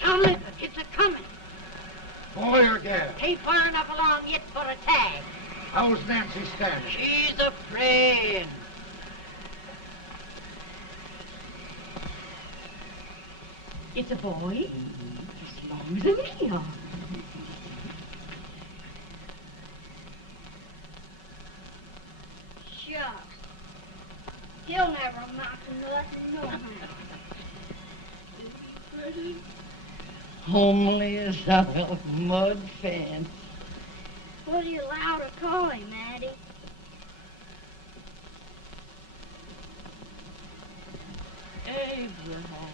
Tom Lincoln, it's a-coming. Boy or gal? Ain't far enough along yet for a tag. How's Nancy standing? She's afraid. It's a boy, as long as a me are. Shucks. He'll never amount to nothing, no. Homely as a mud fence. What do you allow to call him, Addie? Abraham.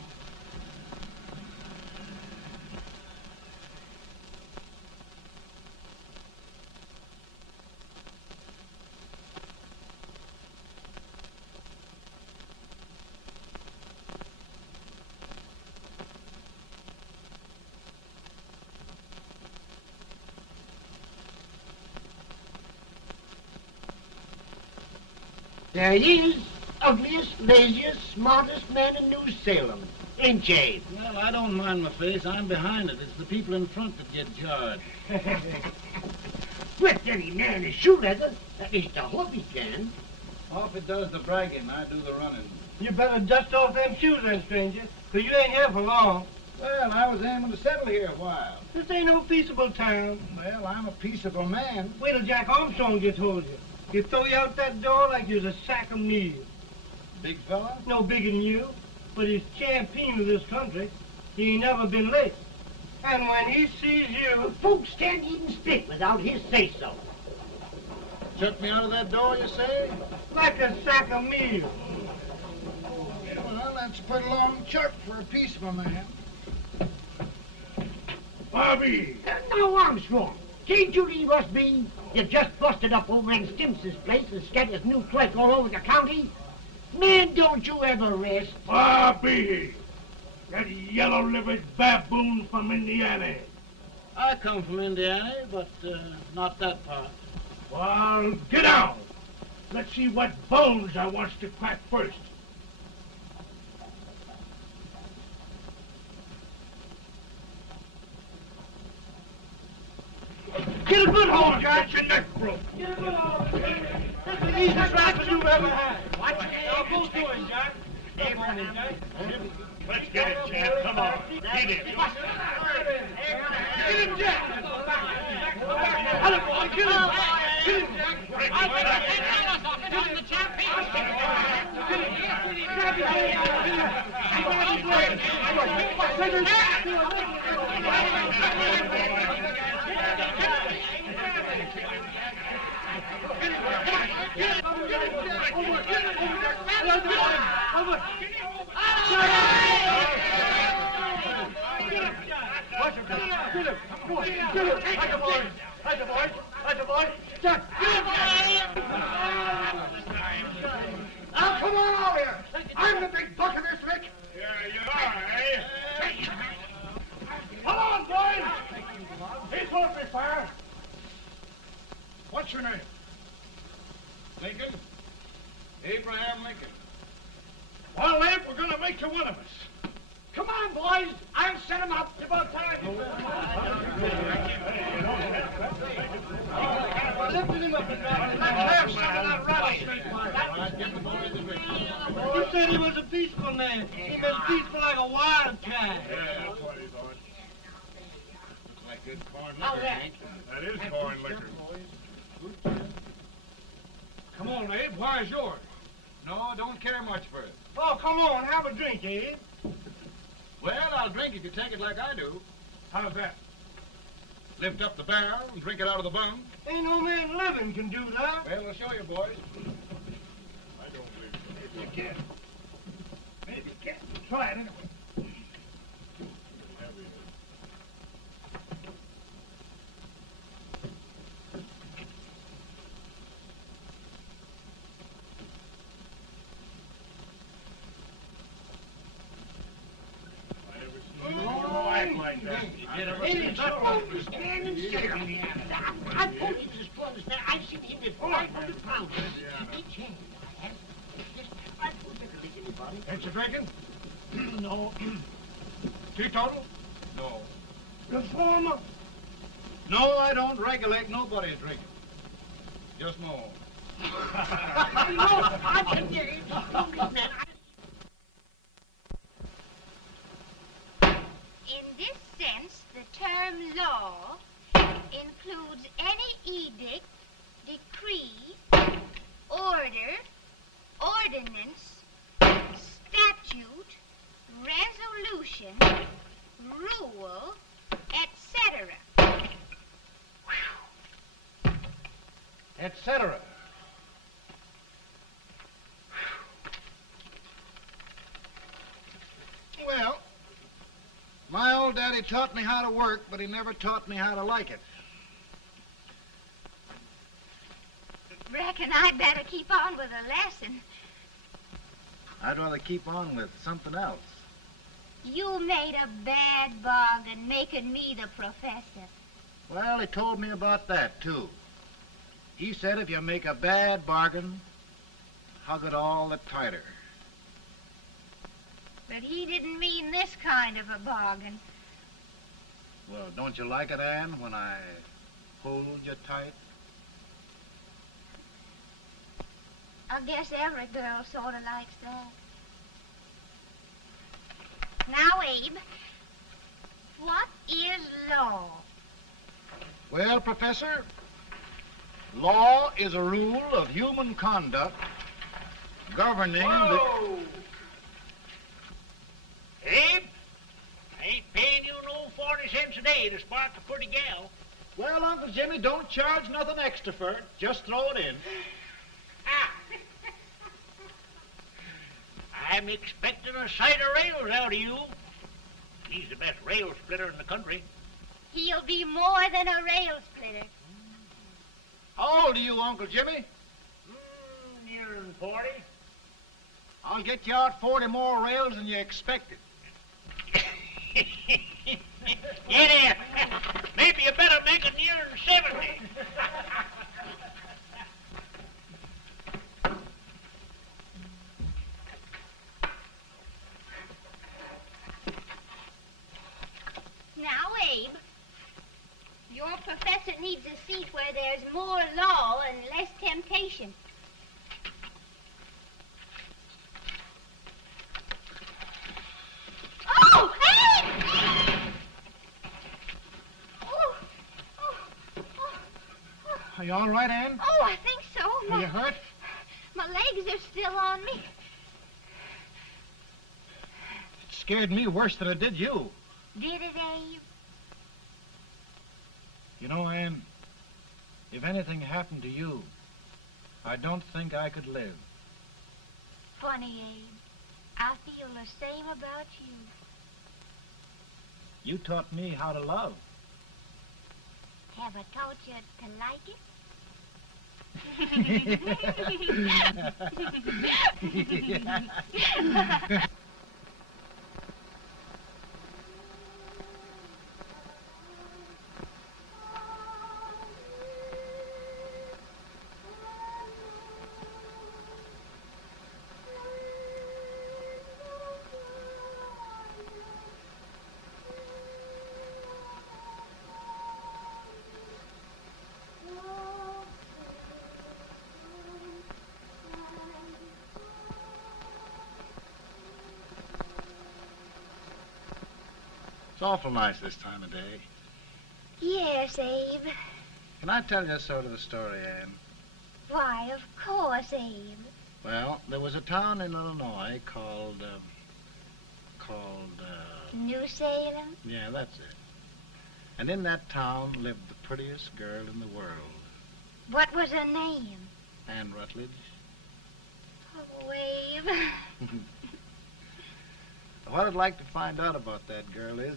There he is, ugliest, laziest, smartest man in New Salem. Ain't ye? Well, I don't mind my face. I'm behind it. It's the people in front that get jarred. With any man is shoe leather. At least I hope he can. Off it does the bragging. I do the running. You better dust off them shoes then, stranger, 'cause you ain't here for long. Well, I was aiming to settle here a while. This ain't no peaceable town. Well, I'm a peaceable man. Wait till Jack Armstrong gets hold of you. He'll throw you out that door like you're a sack of meal. Big fella? No bigger than you, but he's champion of this country. He ain't never been late. And when he sees you... Folks can't even speak without his say-so. Chuck me out of that door, you say? like a sack of meal. Well, that's a pretty long chart for a peaceable man. Bobby! Now, Armstrong, can't you leave us be? You just busted up over in Stimpson's place and scattered new clerk all over the county. Man, don't you ever rest. Bobby! That yellow-livered baboon from Indiana. I come from Indiana, but not that part. Well, get out. Let's see what bones I wants to crack first. Get a good hold, Jack. Get your neck broke. Get a good hold. That's the easiest rifle you've ever had. Watch it. Now, both doing, Jack. Abraham. Let's get it, Jack. Come on. Get it. Get him, Jack. Hello, boy. Get him. Get him, Jack. Break his back. Now, come on over here. I'm the big buck of this lick. Yeah, you are, eh? Come on, boys. He's going to be fire. What's your name? Lincoln? Abraham Lincoln. Well, Abe, we're going to make you one of us. Come on, boys. I'll set him up. It's about time. Lifting him up and down. Let's have some of that rattlesnake. He said he was a peaceful man. He was peaceful like a wildcat. Yeah, that's what he thought. Looks like good corn How's liquor, that? Hank. That is corn liquor. Come on, Abe. Where's yours? No, don't care much for it. Oh, come on. Have a drink, Abe. Well, I'll drink if you take it like I do. How's that? Lift up the barrel and drink it out of the bung. Ain't no man living can do that. Well, I'll show you, boys. I don't believe so. Maybe you can. Maybe you can. Try it anyway. like that. It is a bonus man and shaking. I told you this bonus man. I've seen him with 500 pounds. Each hand. I have. Just 500 lick anybody. Ain't you drinking? No. Teetotal? No. Reformer. No, I don't regulate nobody's drinking. Just my own. I can get it. Bonus man. In this sense, the term law includes any edict, decree, order, ordinance, statute, resolution, rule, etc. Etc. Well, my old daddy taught me how to work, but he never taught me how to like it. Reckon I'd better keep on with the lesson. I'd rather keep on with something else. You made a bad bargain making me the professor. Well, he told me about that, too. He said if you make a bad bargain, hug it all the tighter. But he didn't mean this kind of a bargain. Well, don't you like it, Anne, when I hold you tight? I guess every girl sort of likes that. Now, Abe, what is law? Well, Professor, law is a rule of human conduct governing Whoa! Abe, I ain't paying you no 40 cents a day to spark a pretty gal. Well, Uncle Jimmy, don't charge nothing extra for it. Just throw it in. Ah. I'm expecting a sight of rails out of you. He's the best rail splitter in the country. He'll be more than a rail splitter. How old are you, Uncle Jimmy? Nearing 40. I'll get you out 40 more rails than you expected. Yeah, maybe you better make it nearing 70. Now, Abe, your professor needs a seat where there's more law and less temptation. Oh, Abe! Oh, oh, oh, oh. Are you all right, Anne? Oh, I think so. Are you hurt? My legs are still on me. It scared me worse than it did you. Did it, Abe? You know, Anne, if anything happened to you, I don't think I could live. Funny, Abe. I feel the same about you. You taught me how to love. Have I taught you to like it? It's awful nice this time of day. Yes, Abe. Can I tell you sort of a story, Anne? Why, of course, Abe. Well, there was a town in Illinois called, New Salem? yeah, that's it. And in that town lived the prettiest girl in the world, What was her name? Anne Rutledge. Oh, Abe. What I'd like to find out about that girl is,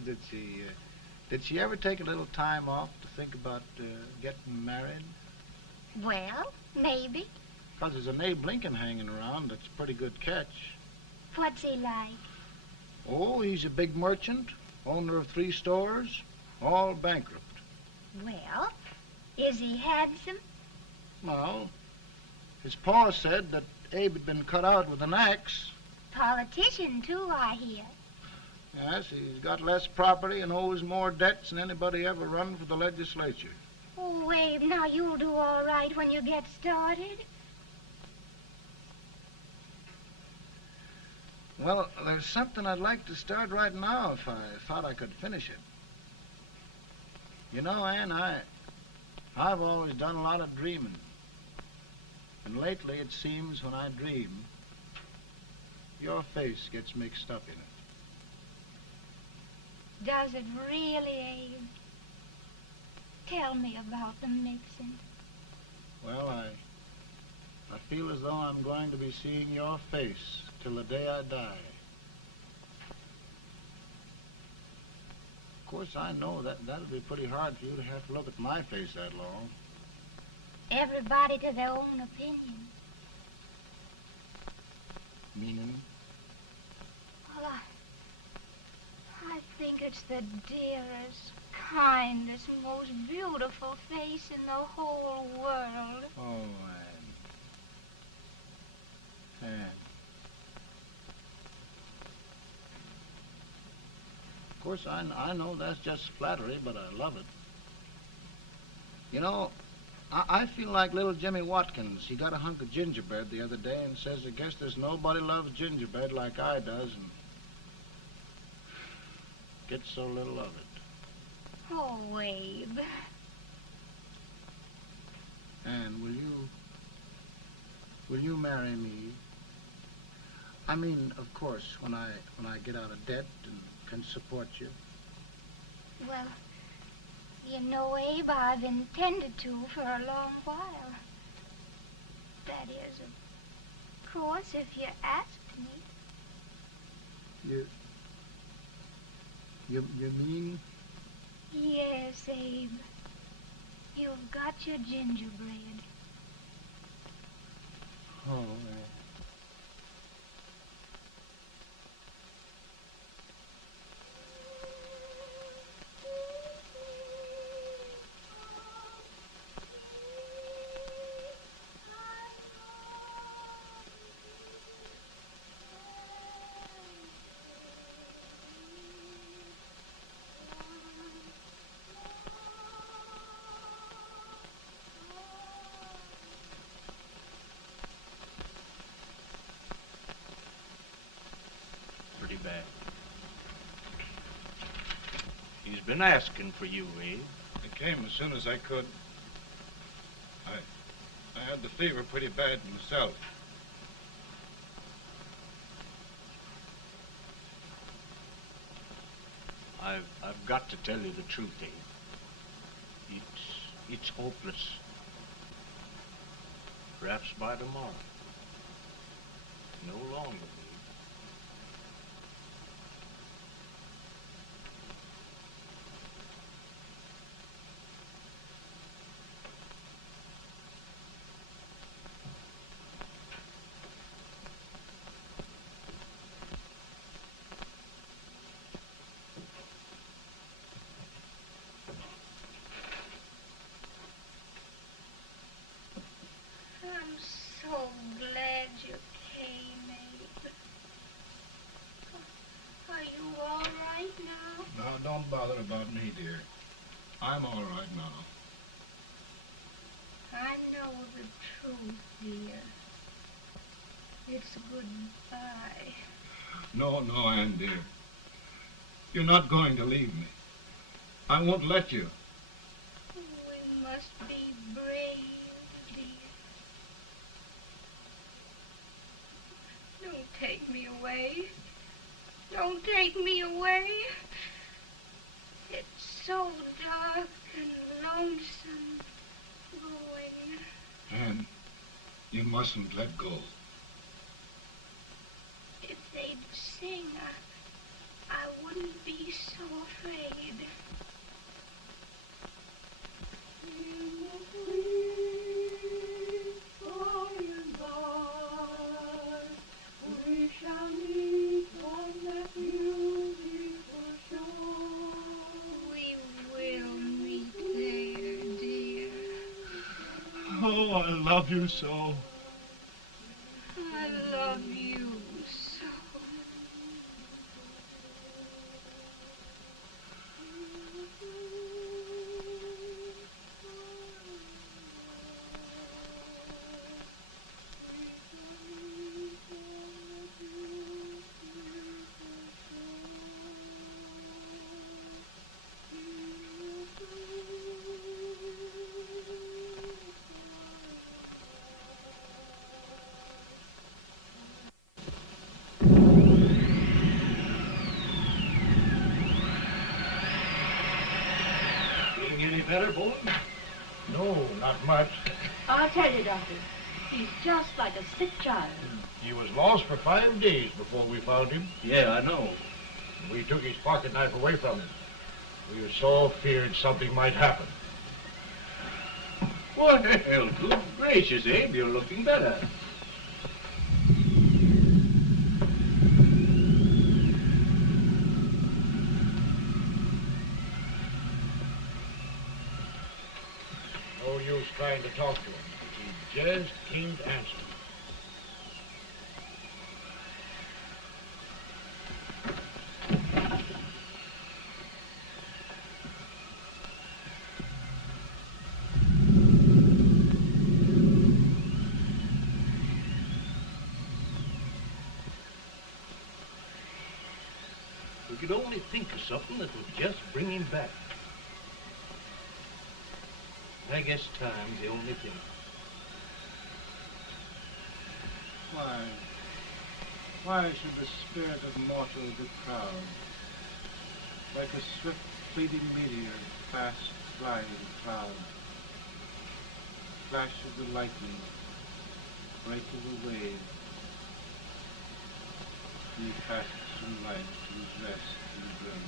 did she ever take a little time off to think about getting married? Well, maybe. Because there's an Abe Lincoln hanging around that's a pretty good catch. What's he like? Oh, he's a big merchant, owner of 3 stores, all bankrupt. Well, is he handsome? Well, his pa said that Abe had been cut out with an axe. Politician, too, I hear. Yes, he's got less property and owes more debts than anybody ever run for the legislature. Oh, Abe, now you'll do all right when you get started. Well, there's something I'd like to start right now if I thought I could finish it. You know, Ann, I've always done a lot of dreaming. And lately it seems when I dream, your face gets mixed up in it. Does it really, Abe? Tell me about the mixing. Well, I feel as though I'm going to be seeing your face till the day I die. Of course, I know that'll be pretty hard for you to have to look at my face that long. Everybody to their own opinion. Meaning? Well, I think it's the dearest, kindest, most beautiful face in the whole world. Oh, Ann. Of course, I know that's just flattery, but I love it. You know, I feel like little Jimmy Watkins. He got a hunk of gingerbread the other day and says, I guess there's nobody loves gingerbread like I does, and gets so little of it. Oh, Abe. Ann, will you marry me? I mean, of course, when I get out of debt and can support you. Well, you know, Abe, I've intended to for a long while. That is, of course, if you asked me. You mean? Yes, Abe. You've got your gingerbread. Oh, Pretty bad. He's been asking for you, Abe. I came as soon as I could. I had the fever pretty bad myself. I've got to tell you the truth, Abe. It's hopeless. Perhaps by tomorrow. No longer, Abe. I'm so glad you came, Abe. Are you all right now? No, don't bother about me, dear. I'm all right now. I know the truth, dear. It's goodbye. No, Ann, dear. You're not going to leave me. I won't let you. We must be brave, dear. Don't take me away. Don't take me away. It's so dark and lonesome going. Ann, you mustn't let go. If they'd sing, I wouldn't be so afraid. We shall meet on that beautiful shore. love you so. I love you so. Feeling any better, boy? No, not much. I'll tell you, Doctor, he's just like a sick child. He was lost for 5 days before we found him. Yeah, I know. We took his pocket knife away from him. We were so feared something might happen. Well, good gracious, Abe, you're looking better. No use trying to talk to him. He just can't answer. We could only think of something that would just bring him back. I guess time's the only thing. Why should the spirit of mortal be proud? Like a swift fleeting meteor, fast flying cloud. Flash of the lightning, break of the wave. He passes from life to his rest in the grave.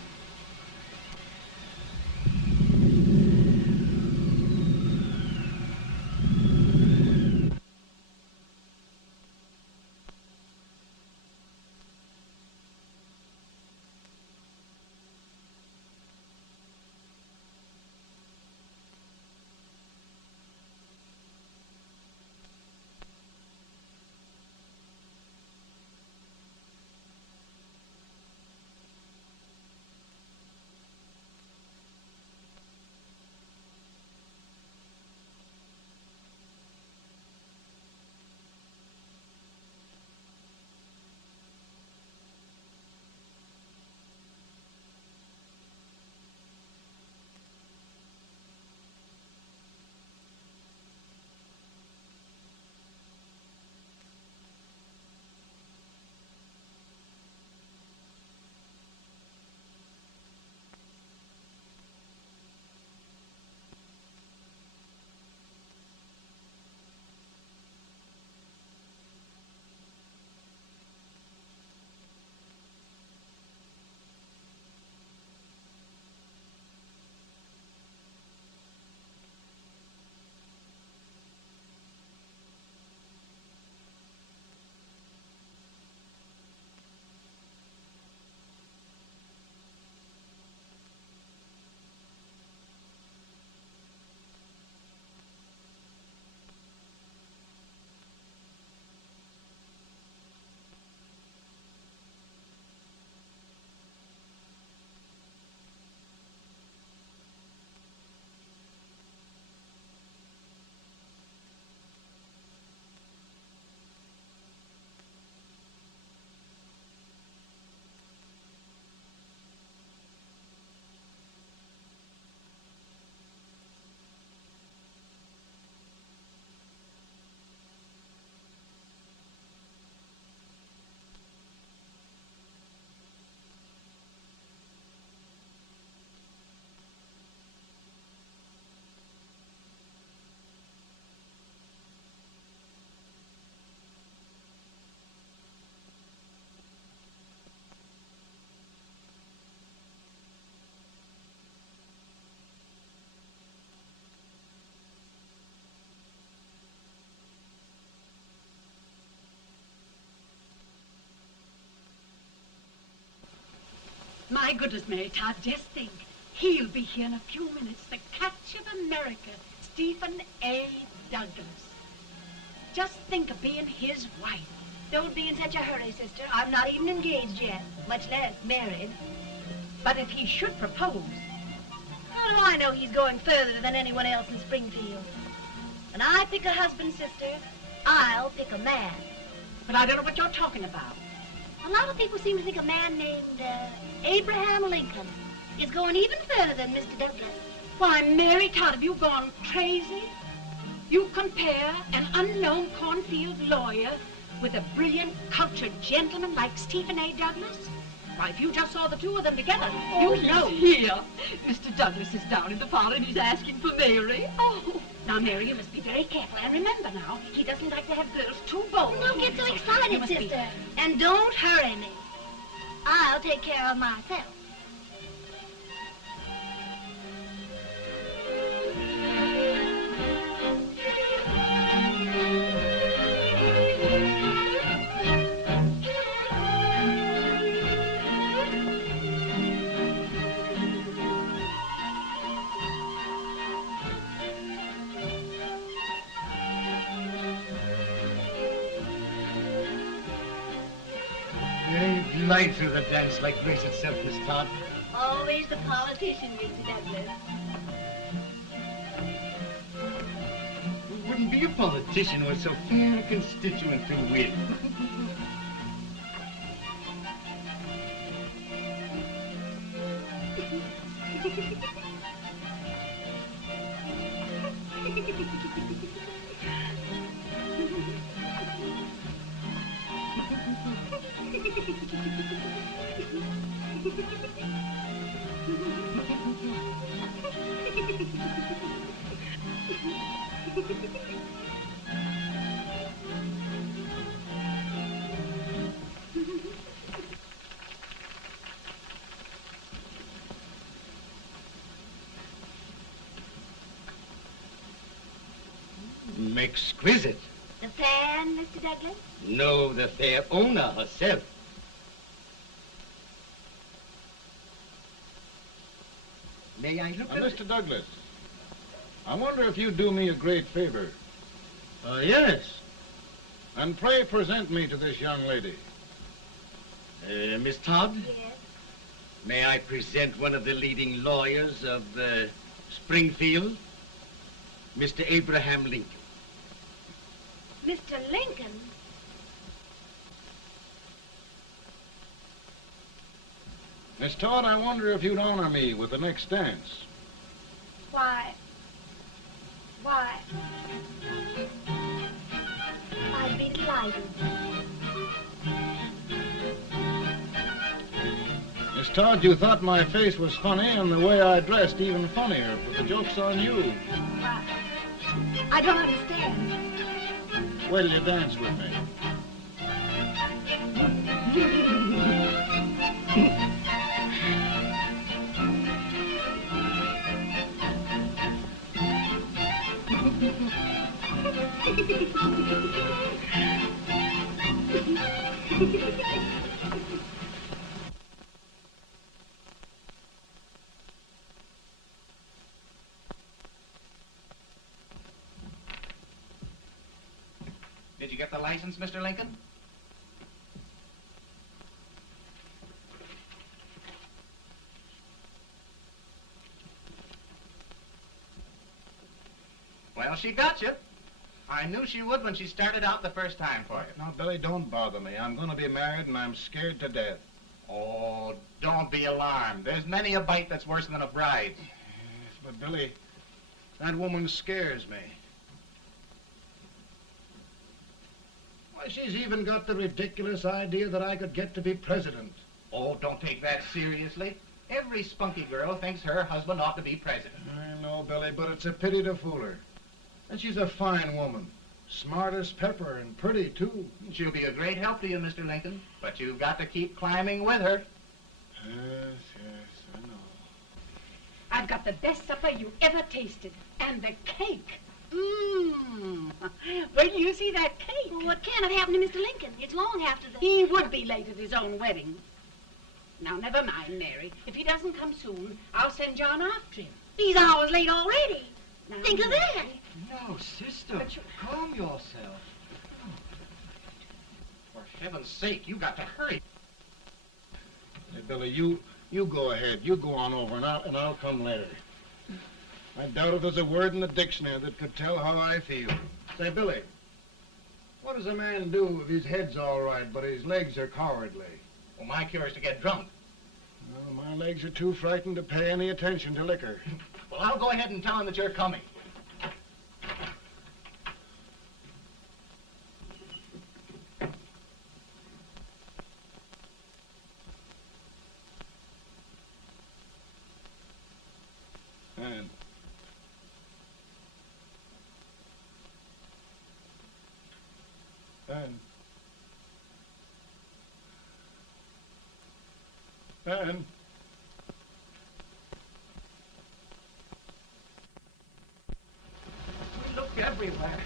My goodness, Mary Todd, just think. He'll be here in a few minutes. The catch of America, Stephen A. Douglas. Just think of being his wife. Don't be in such a hurry, sister. I'm not even engaged yet, much less married. But if he should propose, How do I know he's going further than anyone else in Springfield? When I pick a husband, sister, I'll pick a man. but I don't know what you're talking about. A lot of people seem to think a man named Abraham Lincoln is going even further than Mr. Douglas. Why, Mary Todd, have you gone crazy? You compare an unknown cornfield lawyer with a brilliant, cultured gentleman like Stephen A. Douglas? Why, if you just saw the two of them together, you'd know. Here. Mr. Douglas is down in the parlor and he's asking for Mary. Oh, now, Mary, you must be very careful. And remember now, he doesn't like to have girls too bold. Don't get so You excited, must be- sister. And don't hurry me. I'll take care of myself. You glide through the dance like grace itself, Miss Todd. Always the politician, Mr. Douglas. Wouldn't be a politician with so fair a constituent to win. Exquisite. The fan, Mr. Douglas? No, the fair owner herself. May I look at it? Mr. Douglas, I wonder if you'd do me a great favor. Yes. And pray present me to this young lady. Miss Todd, Yes. may I present one of the leading lawyers of Springfield, Mr. Abraham Lincoln. Mr. Lincoln? Miss Todd, I wonder if you'd honor me with the next dance. Why, I'd be delighted. Miss Todd, you thought my face was funny and the way I dressed even funnier, but the joke's on you. I don't understand. Wait till you dance with me. Did you get the license, Mr. Lincoln? Well, she got you. I knew she would when she started out the first time for you. Now, Billy, don't bother me. I'm going to be married and I'm scared to death. Oh, don't be alarmed. There's many a bite that's worse than a bride. Yes, but Billy, that woman scares me. Why, she's even got the ridiculous idea that I could get to be president. Oh, don't take that seriously. Every spunky girl thinks her husband ought to be president. I know, Billy, but it's a pity to fool her. And she's a fine woman. Smart as pepper and pretty, too. She'll be a great help to you, Mr. Lincoln, but you've got to keep climbing with her. Yes, I know. I've got the best supper you ever tasted. And the cake. Mmm. Wait till you see that cake. Well, what can have happened to Mr. Lincoln? It's long after the... He would be late at his own wedding. Now, never mind, Mary. If he doesn't come soon, I'll send John after him. He's hours late already. Now, Think of that. No, sister, But you- calm yourself. For heaven's sake, you got to hurry. Hey, Billy, you go ahead. You go on over, and I'll come later. I doubt if there's a word in the dictionary that could tell how I feel. Say, Billy, what does a man do if his head's all right, but his legs are cowardly? Well, my cure is to get drunk. Well, my legs are too frightened to pay any attention to liquor. Well, I'll go ahead and tell him that you're coming. And We looked everywhere,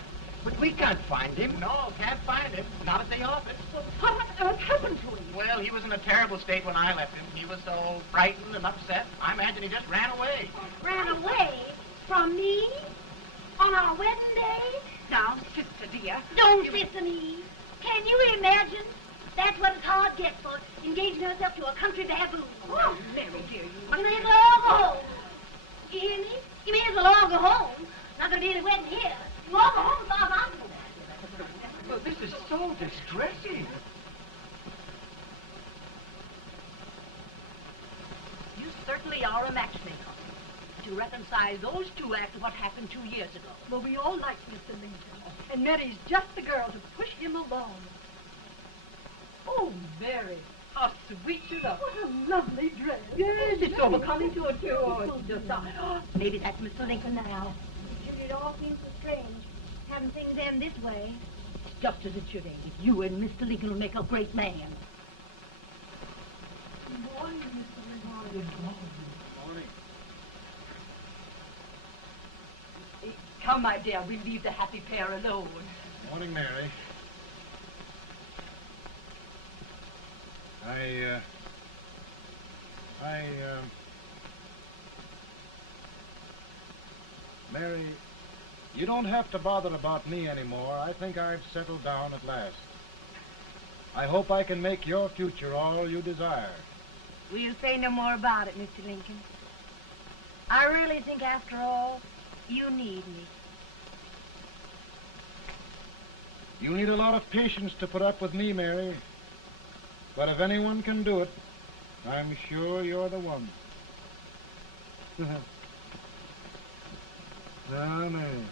but we can't find him. No, can't find him. Not at the office. Well, what on earth happened to him? Well, he was in a terrible state when I left him. He was so frightened and upset. I imagine he just ran away. Ran away from me on our wedding day? Now, sister dear. Don't sister me. Can you imagine? That's what his heart gets for engaging herself to a country baboon. Oh, Mary, dear, You may as well all go home. You hear me? You may as well all go home. Not gonna be any wedding here. You all go home as far as I'm concerned. Well, this is so distressing. You certainly are a matchmaker. To reconcile those two after what happened 2 years ago. Well, we all like Mr. Lincoln. And Mary's just the girl to push him along. Oh, Mary, how sweet you look. What a lovely dress. Yes, it's overcoming to it, too. Oh, it's just... Maybe that's Mr. Lincoln now. It all seems so strange, having things end this way. It's just as it should end. You and Mr. Lincoln will make a great man. Good morning, Mr. Lincoln. Good morning. Come, my dear, we'll leave the happy pair alone. Morning, Mary. Mary, you don't have to bother about me anymore. I think I've settled down at last. I hope I can make your future all you desire. We'll say no more about it, Mr. Lincoln. I really think, after all, you need me. You need a lot of patience to put up with me, Mary. But if anyone can do it, I'm sure you're the one. Now, Mary.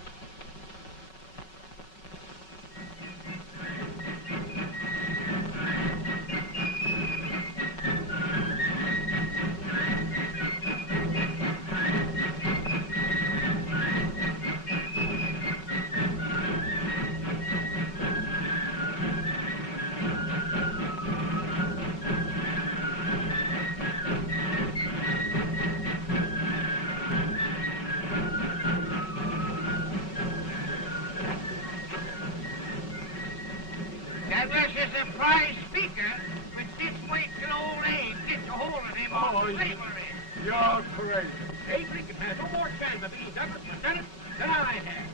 Douglas is a prize speaker, but this wait till old Abe gets a hold of him on slavery. You're crazy. Abe Lincoln has no more chance of being Douglas Lieutenant than I have.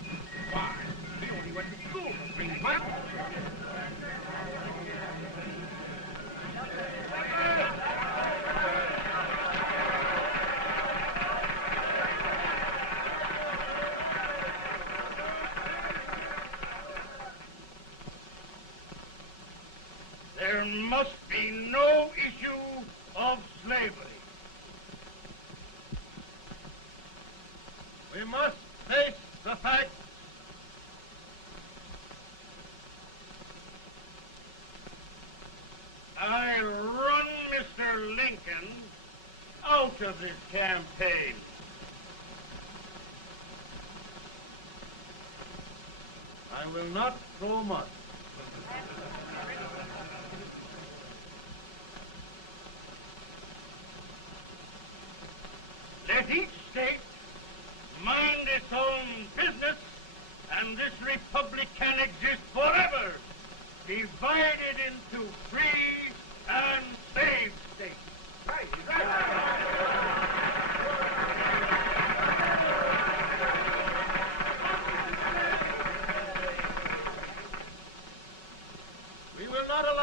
Why? He only went to school for 3 months. There must be no issue of slavery. We must face the fact I run Mr. Lincoln out of this campaign. I will not throw much. Let each state mind its own business, and this republic can exist forever, divided into free and slave states. Right. We will not allow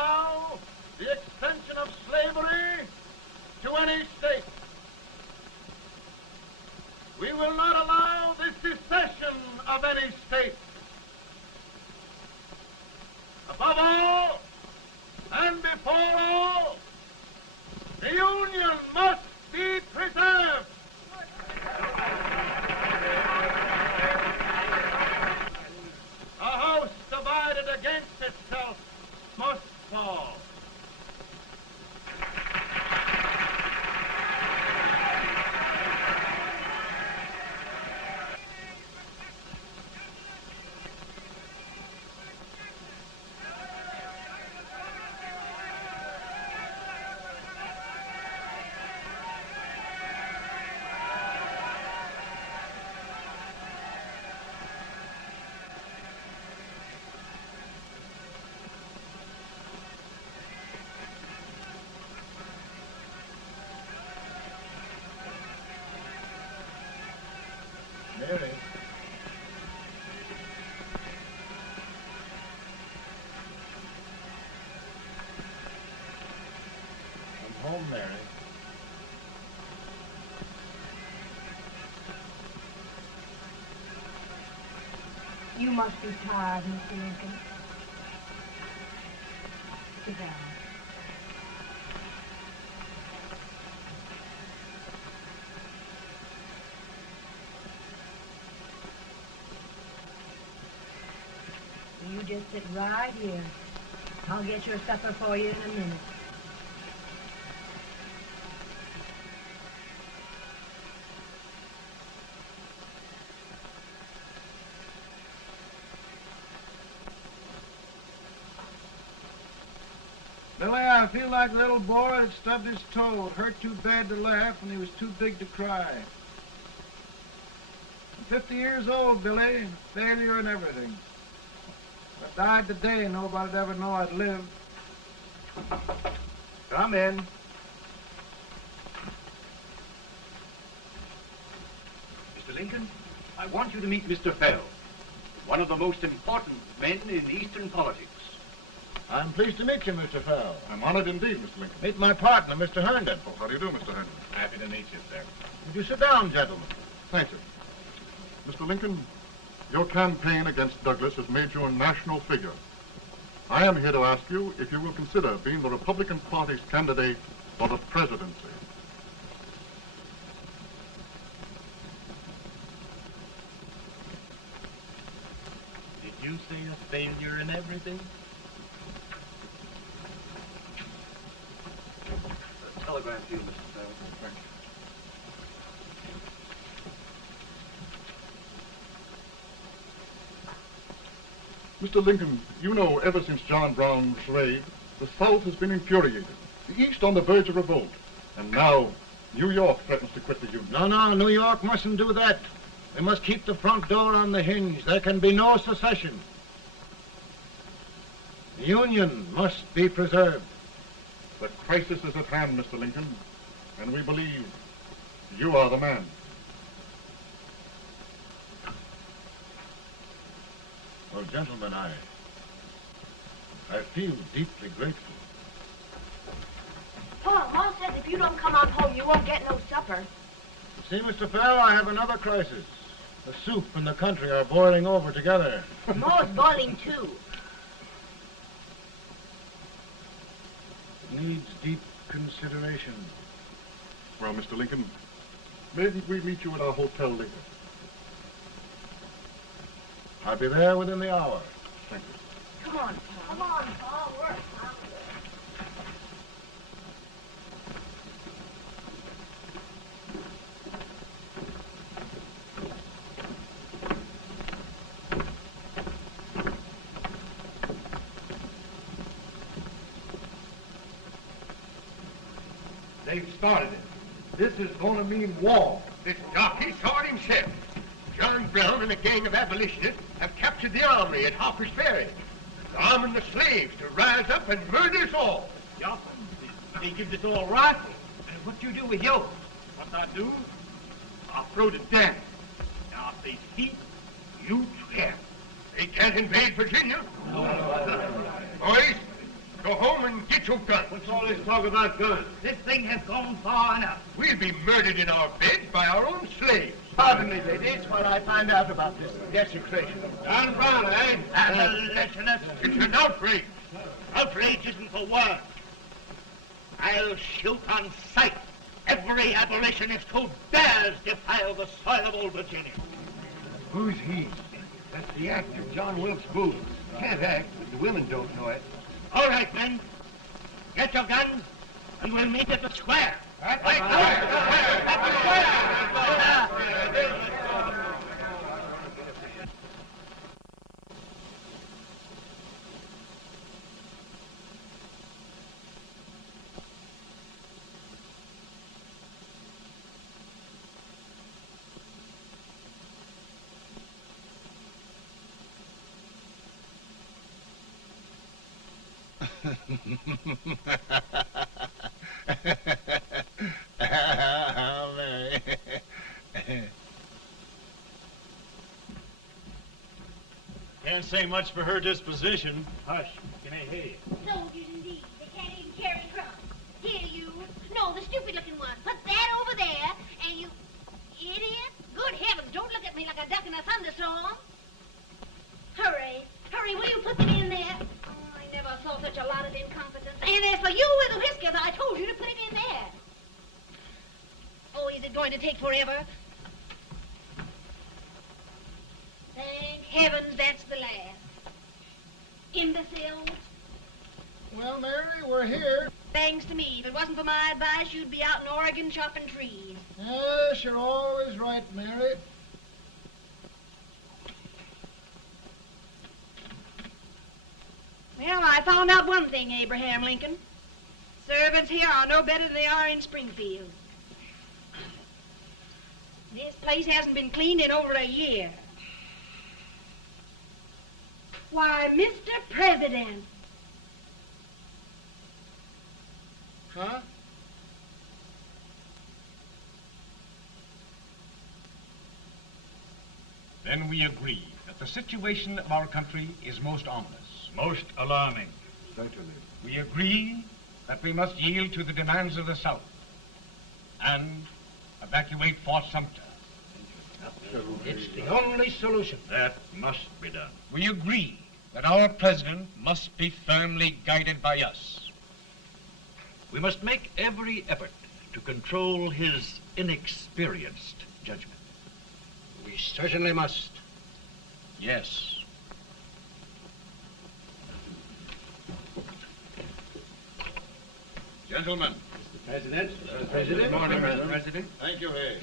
We will not allow the secession of any state. Above all, and before all, the Union must be preserved. A house divided against itself must fall. Mary. I'm home, Mary. You must be tired, Mr. Lincoln. Sit down. You just sit right here. I'll get your supper for you in a minute. Billy, I feel like a little boy that stubbed his toe. It hurt too bad to laugh and he was too big to cry. I'm 50 years old, Billy. Failure and everything. If I died today, nobody'd ever know I'd lived. Come in. Mr. Lincoln, I want you to meet Mr. Fell, one of the most important men in Eastern politics. I'm pleased to meet you, Mr. Fell. I'm honored indeed, Mr. Lincoln. Meet my partner, Mr. Herndon. Oh, how do you do, Mr. Herndon? Happy to meet you, sir. Would you sit down, gentlemen? Thank you. Mr. Lincoln, your campaign against Douglas has made you a national figure. I am here to ask you if you will consider being the Republican Party's candidate for the presidency. Did you say a failure in everything? A telegram to you, Mr. Fell. Thank you. Mr. Lincoln, you know ever since John Brown's raid, the South has been infuriated, the East on the verge of revolt, and now New York threatens to quit the Union. No, New York mustn't do that. We must keep the front door on the hinge. There can be no secession. The Union must be preserved. The crisis is at hand, Mr. Lincoln, and we believe you are the man. Well, gentlemen, I feel deeply grateful. Pa, Ma says if you don't come on home, you won't get no supper. See, Mr. Fell, I have another crisis. The soup and the country are boiling over together. Ma's boiling too. It needs deep consideration. Well, Mr. Lincoln, maybe we meet you at our Hotel Lincoln. I'll be there within the hour. Thank you. Come on, Pa. Come on, Pa. We're hungry. They've started it. This is going to mean war. This jockey saw it himself. John Brown and a gang of abolitionists have captured the armory at Harper's Ferry. They're arming the slaves to rise up and murder us all. Jotham, they give this all rifles. And what you do with yours? What I do? I'll throw the down. Now, if they speak, you tramp. They can't invade Virginia. Boys, Go home and get your gun. What's all this talk about guns? This thing has gone far enough. We'll be murdered in our beds by our own slaves. Pardon me, ladies, while I find out about this desecration. John Brown, eh? Abolitionist. It's an outrage. Outrage isn't the word. I'll shoot on sight every abolitionist who dares defile the soil of Old Virginia. Who's he? That's the actor, John Wilkes Booth. Can't act, but the women don't know it. All right, men. Get your guns, and we'll meet at the square. At the Mary. Can't say much for her disposition. Hush, can I hear you? Soldiers indeed. They can't even carry crumbs. Here, you. No, the stupid-looking one. Put that over there, and you... Idiot. Good heavens, don't look at me like a duck in a thunderstorm. Hurry. Hurry, will you put them in there? Oh, I never saw such a lot of incompetence. And as for you with the whiskers, I told you to put it in there. Oh, is it going to take forever? Thank heavens that's the last. Imbeciles. Well, Mary, we're here. Thanks to me. If it wasn't for my advice, you'd be out in Oregon chopping trees. Yes, you're always right, Mary. Well, I found out one thing, Abraham Lincoln. Servants here are no better than they are in Springfield. This place hasn't been cleaned in over a year. Why, Mr. President. Huh? Then we agree that the situation of our country is most ominous. Most alarming. Certainly. We agree that we must yield to the demands of the South and evacuate Fort Sumter. It's the only solution. That must be done. We agree that our president must be firmly guided by us. We must make every effort to control his inexperienced judgment. We certainly must. Yes. Gentlemen. Mr. President. Mr. President. Good morning, Mr. President. Thank you, Hay.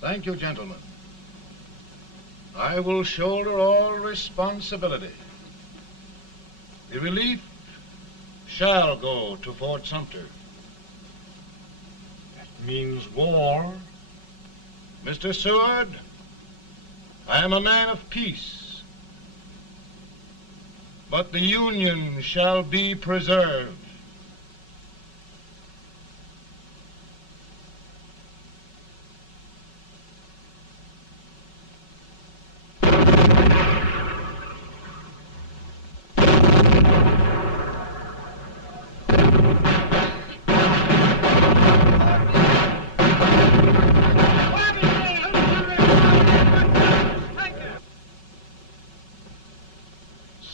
Thank you, gentlemen. I will shoulder all responsibility. The relief shall go to Fort Sumter. That means war. Mr. Seward, I am a man of peace, but the Union shall be preserved.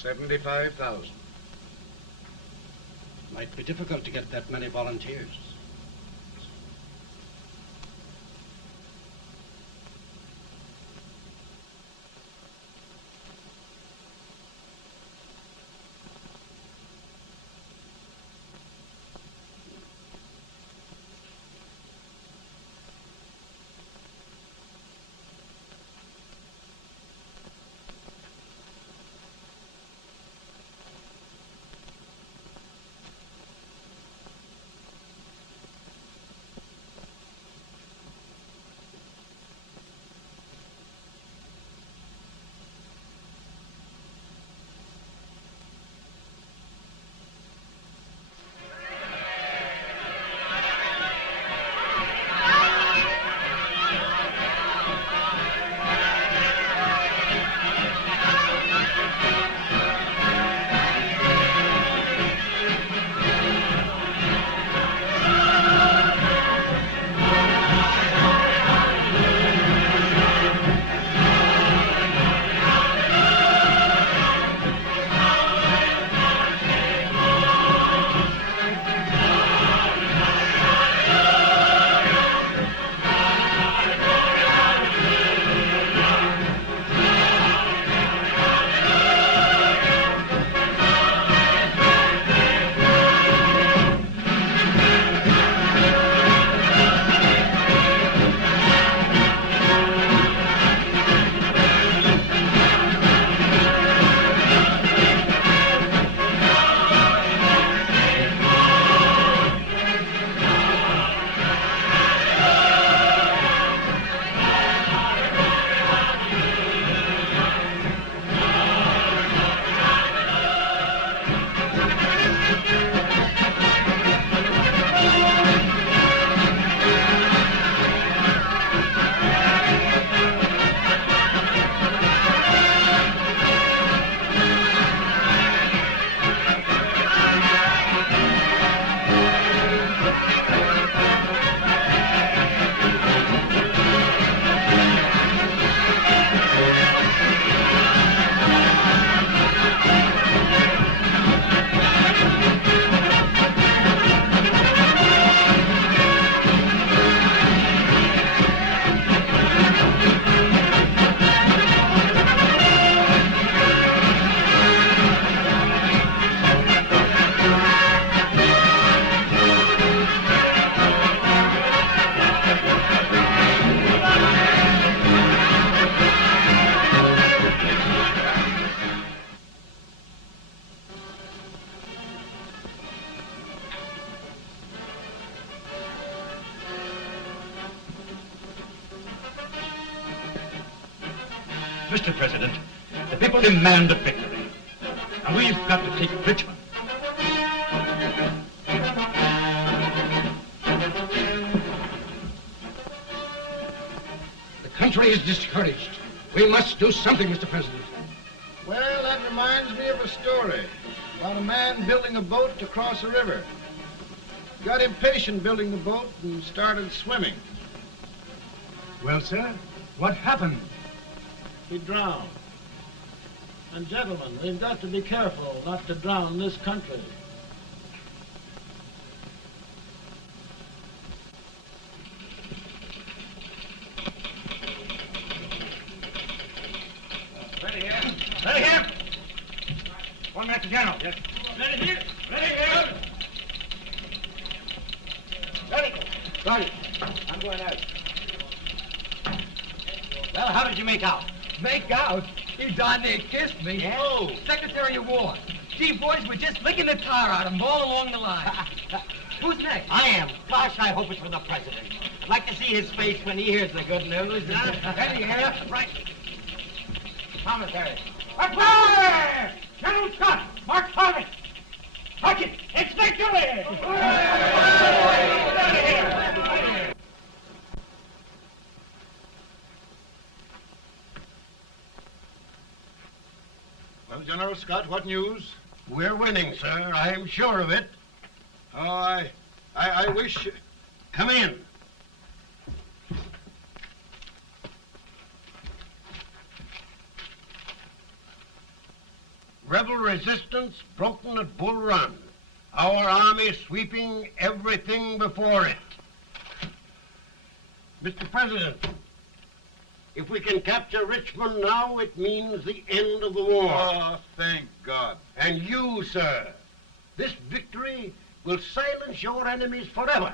$75,000. Might be difficult to get that many volunteers. Mr. President, the people demand a victory. And we've got to take Richmond. The country is discouraged. We must do something, Mr. President. Well, that reminds me of a story about a man building a boat to cross a river. He got impatient building the boat and started swimming. Well, sir, what happened? He drowned. And gentlemen, we've got to be careful not to drown this country. Ready here. Ready here. 1 minute to General. Yes. Ready here. Ready here. Ready. Ready. I'm going out. Well, how did you make out? Make out? He darn near kissed me. Yeah? Oh, Secretary of War. Gee, boys, we're just licking the tar out of him all along the line. Who's next? I am. Gosh, I hope it's for the president. I'd like to see his face when he hears the good news. Ready here. Right. Commissary. Fire! General Scott! Mark Harvey! Touch it! It's victory! Well, General Scott, what news? We're winning, sir. I'm sure of it. Oh, I wish... Come in. Rebel resistance broken at Bull Run. Our army sweeping everything before it. Mr. President, if we can capture Richmond now, it means the end of the war. Oh, thank God. And you, sir, this victory will silence your enemies forever.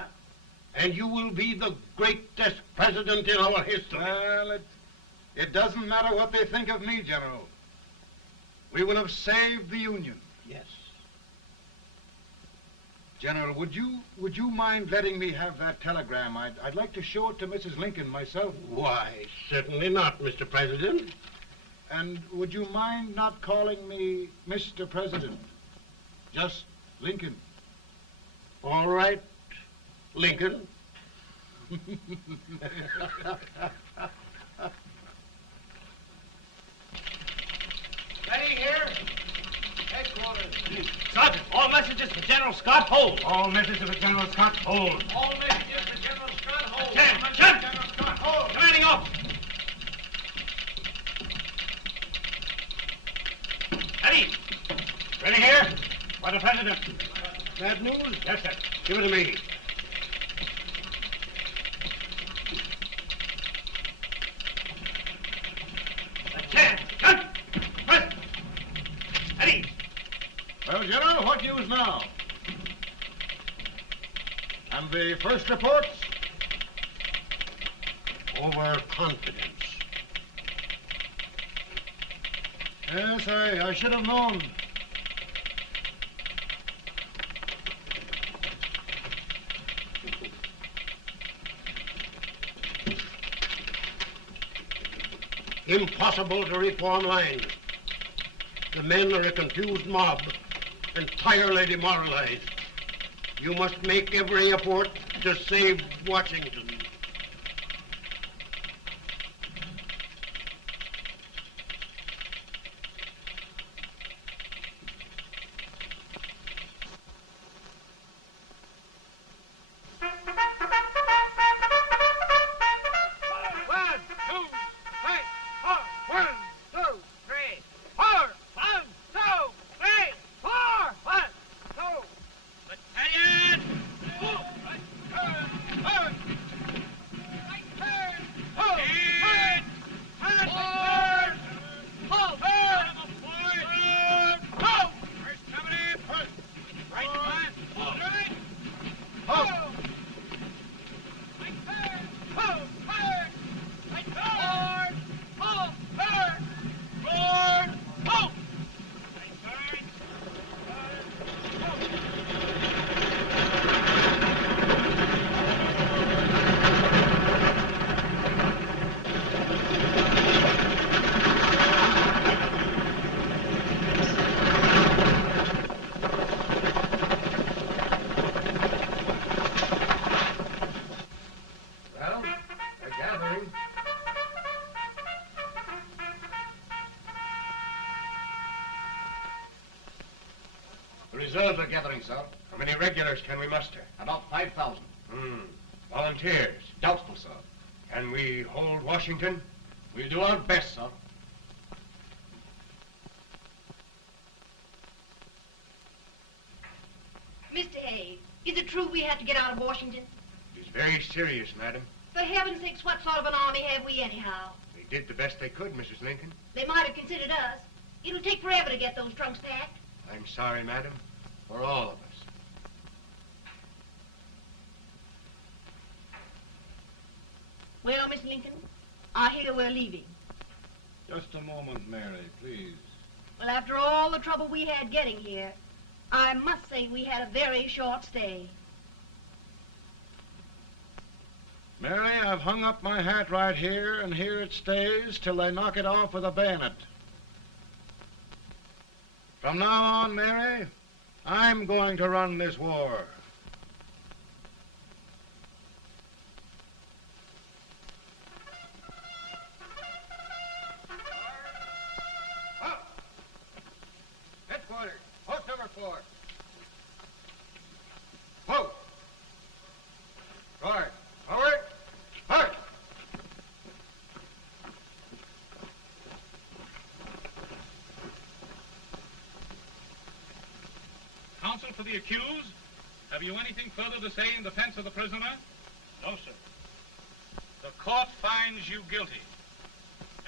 And you will be the greatest president in our history. Well, it doesn't matter what they think of me, General. We will have saved the Union. Yes. General, would you mind letting me have that telegram? I'd like to show it to Mrs. Lincoln myself. Why, certainly not, Mr. President. And would you mind not calling me Mr. President? Just Lincoln. All right, Lincoln. Ready here. Headquarters. Sergeant, all messages for General Scott, hold. All messages for General Scott, hold. All messages for General Scott, hold. General Scott, hold. Commanding officer. Ready. Ready here. For the President. Bad news? Yes, sir. Give it to me. Well, General, what news now? And the first reports? Overconfidence. Yes, I should have known. Impossible to reform lines. The men are a confused mob, entirely demoralized. You must make every effort to save Washington. soldier gathering, sir. How many regulars can we muster? About 5,000. Volunteers? Doubtful, sir. Can we hold Washington? We'll do our best, sir. Mr. Hayes, is it true we have to get out of Washington? It's very serious, madam. For heaven's sakes, what sort of an army have we anyhow? They did the best they could, Mrs. Lincoln. They might have considered us. It'll take forever to get those trunks packed. I'm sorry, madam, for all of us. Well, Miss Lincoln, I hear we're leaving. Just a moment, Mary, please. Well, after all the trouble we had getting here, I must say we had a very short stay. Mary, I've hung up my hat right here, and here it stays till they knock it off with a bayonet. From now on, Mary, I'm going to run this war. Headquarters, post number 4. Post. Guard, forward, march. Counsel for the accused, have you anything further to say in defense of the prisoner? No, sir. The court finds you guilty,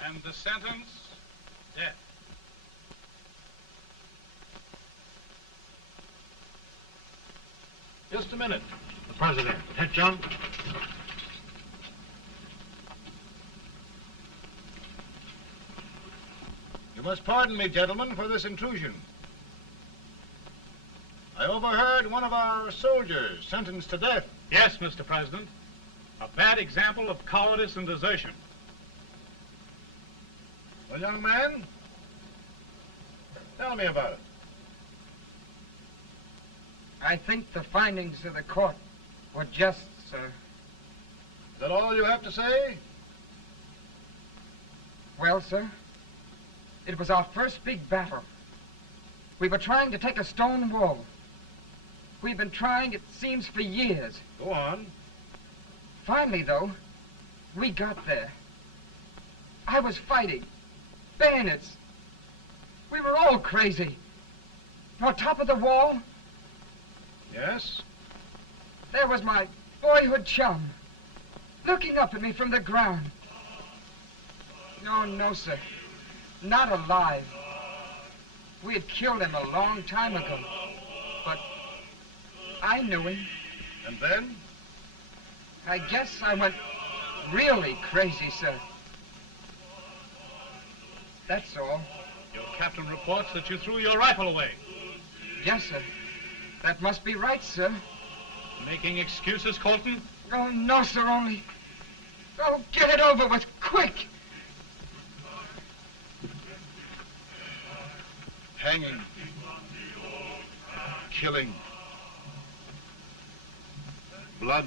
and the sentence, death. Just a minute. The President. Head, John. You must pardon me, gentlemen, for this intrusion. I overheard one of our soldiers sentenced to death. Yes, Mr. President. A bad example of cowardice and desertion. Well, young man, tell me about it. I think the findings of the court were just, sir. Is that all you have to say? Well, sir, it was our first big battle. We were trying to take a stone wall. We've been trying, it seems, for years. Go on. Finally, though, we got there. I was fighting. Bayonets. We were all crazy. On top of the wall, Yes? there was my boyhood chum, looking up at me from the ground. No, sir. Not alive. We had killed him a long time ago. But I knew him. And then? I guess I went really crazy, sir. That's all. Your captain reports that you threw your rifle away. Yes, sir. That must be right, sir. Making excuses, Colton? Oh, no, sir, only... Oh, get it over with, quick! Hanging. Killing. Blood.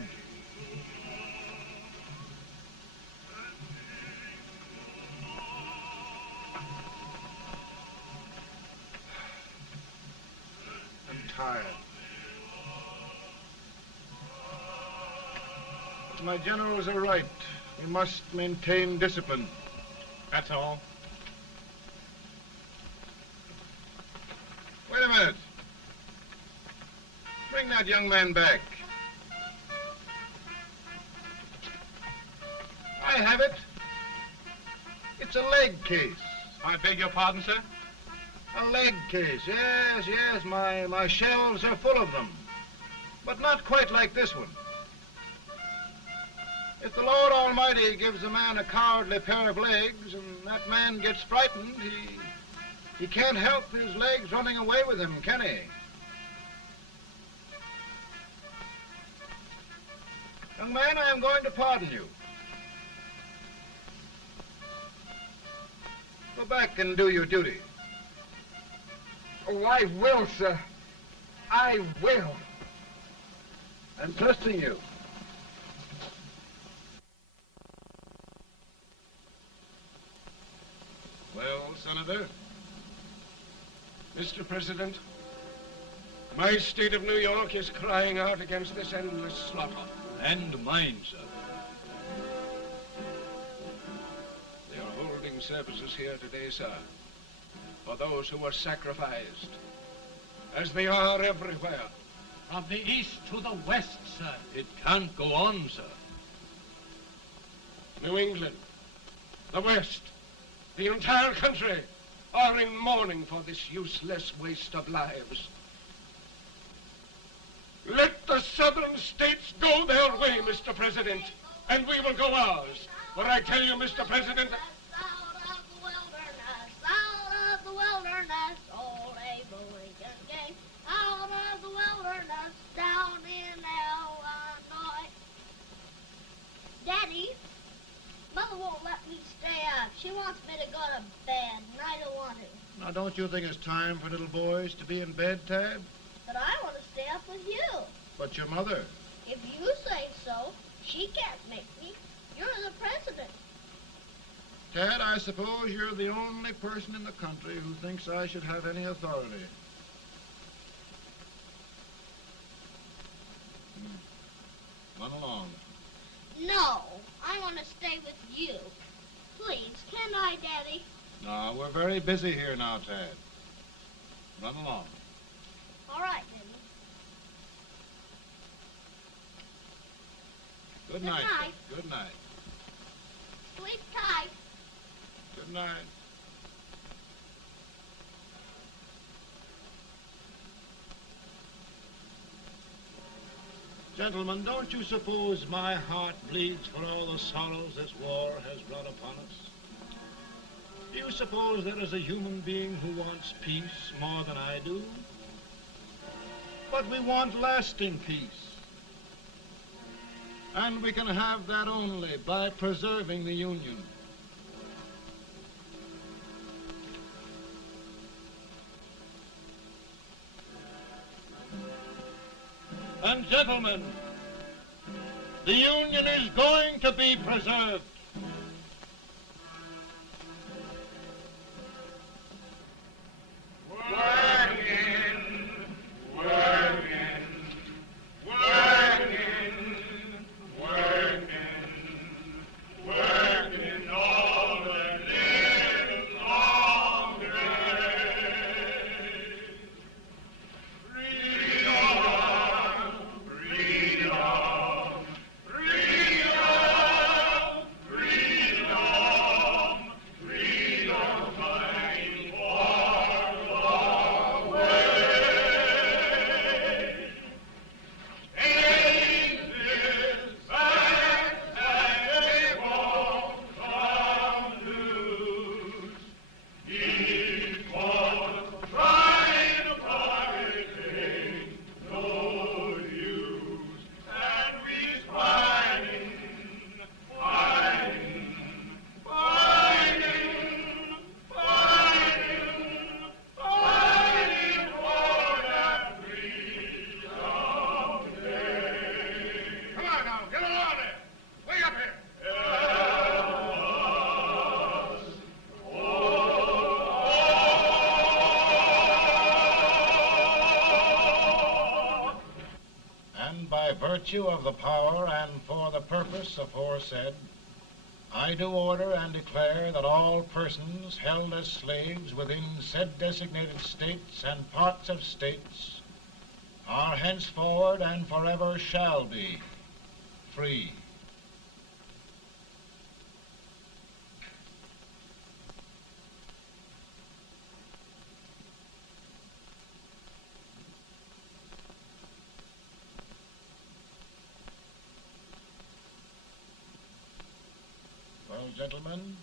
I'm tired. But my generals are right. We must maintain discipline. That's all. Wait a minute. Bring that young man back. I have it. It's a leg case. I beg your pardon, sir? A leg case, yes. My shelves are full of them. But not quite like this one. If the Lord Almighty gives a man a cowardly pair of legs and that man gets frightened, he can't help his legs running away with him, can he? Young man, I am going to pardon you. Go back and do your duty. Oh, I will, sir. I will. I'm trusting you. Well, Senator? Mr. President, My state of New York is crying out against this endless slaughter. And mine, sir. They are holding services here today, sir, for those who were sacrificed, as they are everywhere. From the east to the west, sir. It can't go on, sir. New England, the West, the entire country are in mourning for this useless waste of lives. Let the southern states go their way, Mr. President, and we will go ours. For I tell you, Mr. President, Out of the wilderness, old Abe Lincoln came. Out of the wilderness, down in Illinois. Daddy, Mother won't let me stay up. She wants me to go to bed, and I don't want to. Now, don't you think it's time for little boys to be in bed, Tad? But I want to stay up with you. But your mother. If you say so, she can't make me. You're the president. Tad, I suppose you're the only person in the country who thinks I should have any authority. Run along. No, I want to stay with you. Please, can I, Daddy? No, we're very busy here now, Tad. Run along. All right, Daddy. Good Good night. night. Good night. Sleep tight. Good night. Gentlemen, don't you suppose my heart bleeds for all the sorrows this war has brought upon us? Do you suppose there is a human being who wants peace more than I do? But we want lasting peace. And we can have that only by preserving the Union. And gentlemen, the Union is going to be preserved. Virtue of the power and for the purpose aforesaid, I do order and declare that all persons held as slaves within said designated states and parts of states are henceforward and forever shall be free. Well, gentlemen,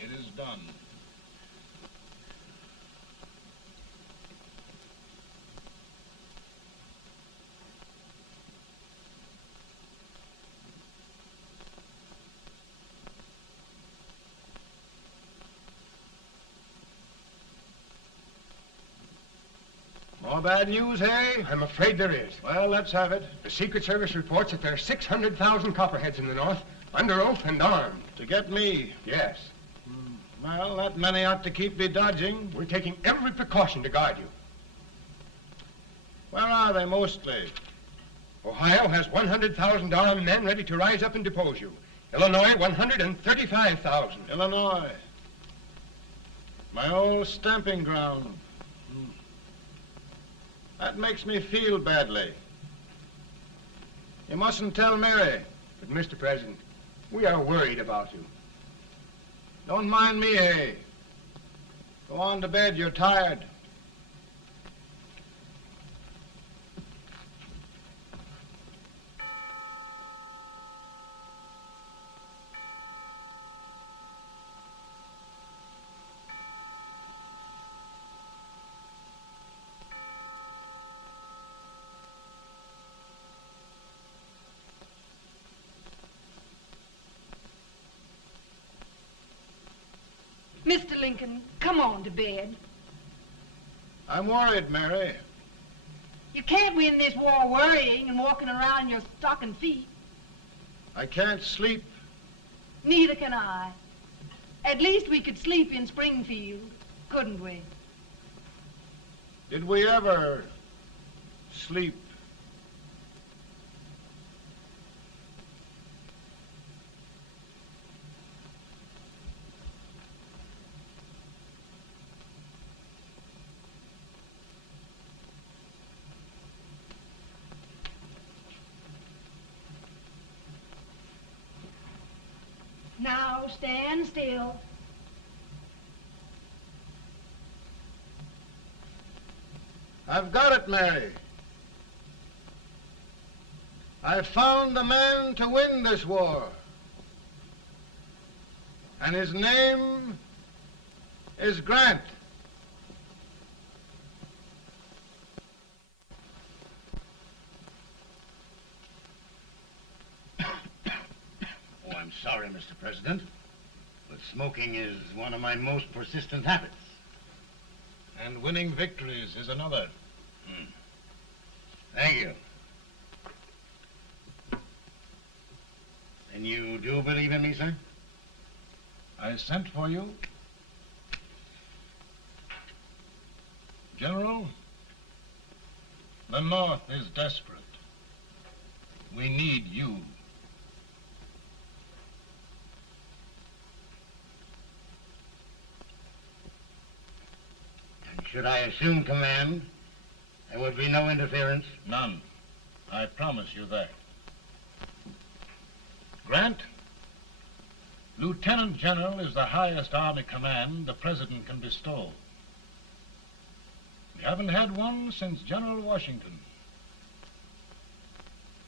it is done. More bad news, hey? I'm afraid there is. Well, let's have it. The Secret Service reports that there are 600,000 copperheads in the North, under oath and armed. To get me? Yes. Well, that many ought to keep me dodging. We're taking every precaution to guard you. Where are they mostly? Ohio has $100,000 men ready to rise up and depose you. Illinois, 135,000. Illinois. My old stamping ground. That makes me feel badly. You mustn't tell Mary. But, Mr. President, we are worried about you. Don't mind me, eh? Go on to bed, you're tired. Mr. Lincoln, come on to bed. I'm worried, Mary. You can't win this war worrying and walking around in your stocking feet. I can't sleep. Neither can I. At least we could sleep in Springfield, couldn't we? Did we ever sleep? Now stand still. I've got it, Mary. I've found the man to win this war. And his name is Grant. Oh, I'm sorry, Mr. President, but smoking is one of my most persistent habits. And winning victories is another. Thank you. And you do believe in me, sir? I sent for you. General, the North is desperate. We need you. And should I assume command, there would be no interference? None. I promise you that. Grant, Lieutenant General is the highest army command the President can bestow. We haven't had one since General Washington.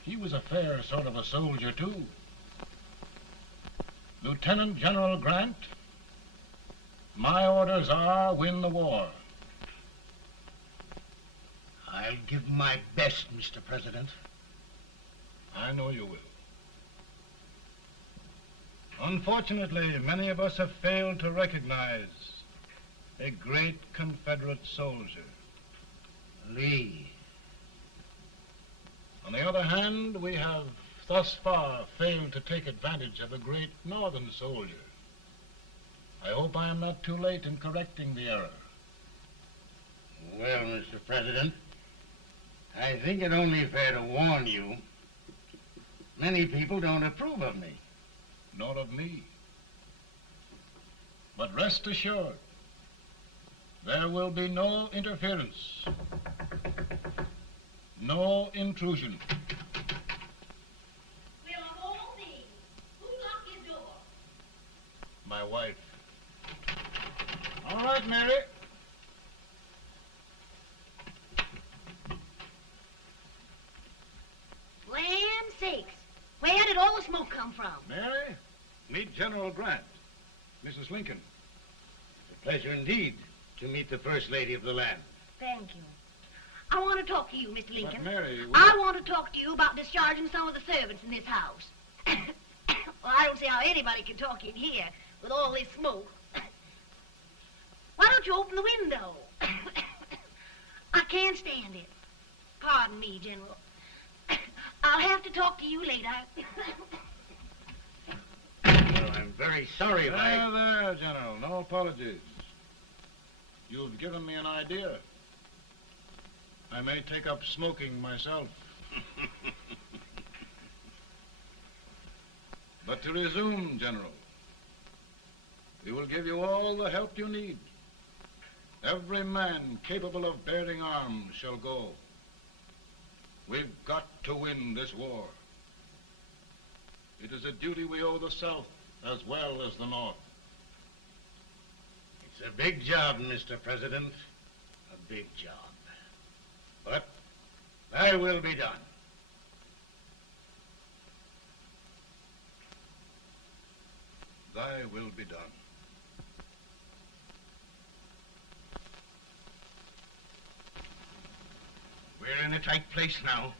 He was a fair sort of a soldier, too. Lieutenant General Grant, my orders are win the war. I'll give my best, Mr. President. I know you will. Unfortunately, many of us have failed to recognize a great Confederate soldier. Lee. On the other hand, we have thus far failed to take advantage of a great Northern soldier. I hope I am not too late in correcting the error. Well, Mr. President, I think it only fair to warn you, many people don't approve of me. Nor of me. But rest assured, there will be no interference, no intrusion. Well, of all things, who locked his door? My wife. All right, Mary. Land sakes. Where did all the smoke come from? Mary, meet General Grant, Mrs. Lincoln. It's a pleasure indeed to meet the First Lady of the land. Thank you. I want to talk to you, Mr. Lincoln. But Mary, I want to talk to you about discharging some of the servants in this house. Well, I don't see how anybody can talk in here with all this smoke. Why don't you open the window? I can't stand it. Pardon me, General. I'll have to talk to you later. Well, I'm very sorry if There, there, General. No apologies. You've given me an idea. I may take up smoking myself. But to resume, General, we will give you all the help you need. Every man capable of bearing arms shall go. We've got to win this war. It is a duty we owe the South as well as the North. It's a big job, Mr. President. A big job. But thy will be done. Thy will be done. We're in a tight place now.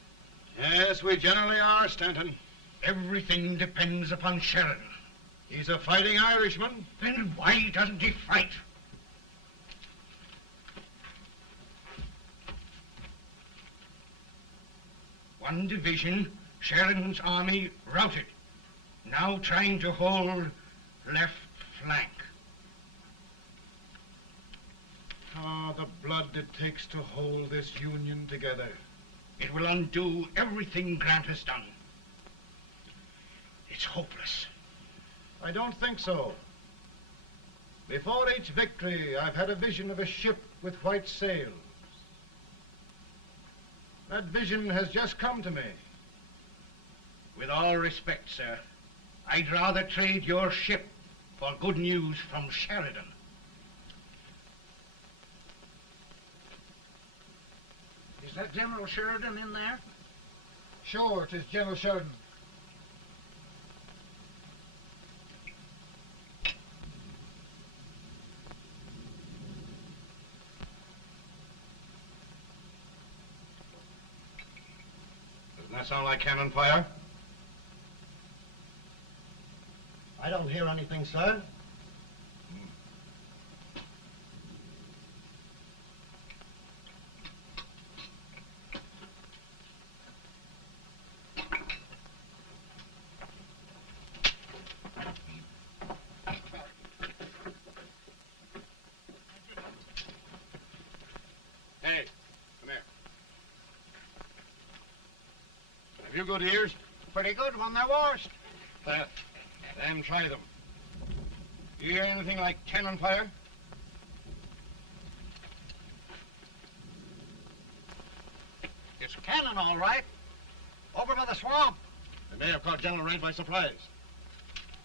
Yes, we generally are, Stanton. Everything depends upon Sheridan. He's a fighting Irishman. Then why doesn't he fight? One division, Sheridan's army, routed. Now trying to hold left flank. Ah, the blood it takes to hold this Union together. It will undo everything Grant has done. It's hopeless. I don't think so. Before each victory, I've had a vision of a ship with white sails. That vision has just come to me. With all respect, sir, I'd rather trade your ship for good news from Sheridan. Is that General Sheridan in there? Sure, it is General Sheridan. Doesn't that sound like cannon fire? I don't hear anything, sir. Hey, come here. Have you good ears? Pretty good when they're washed. Then try them. You hear anything like cannon fire? It's cannon, all right. Over by the swamp. They may have caught General Wright by surprise.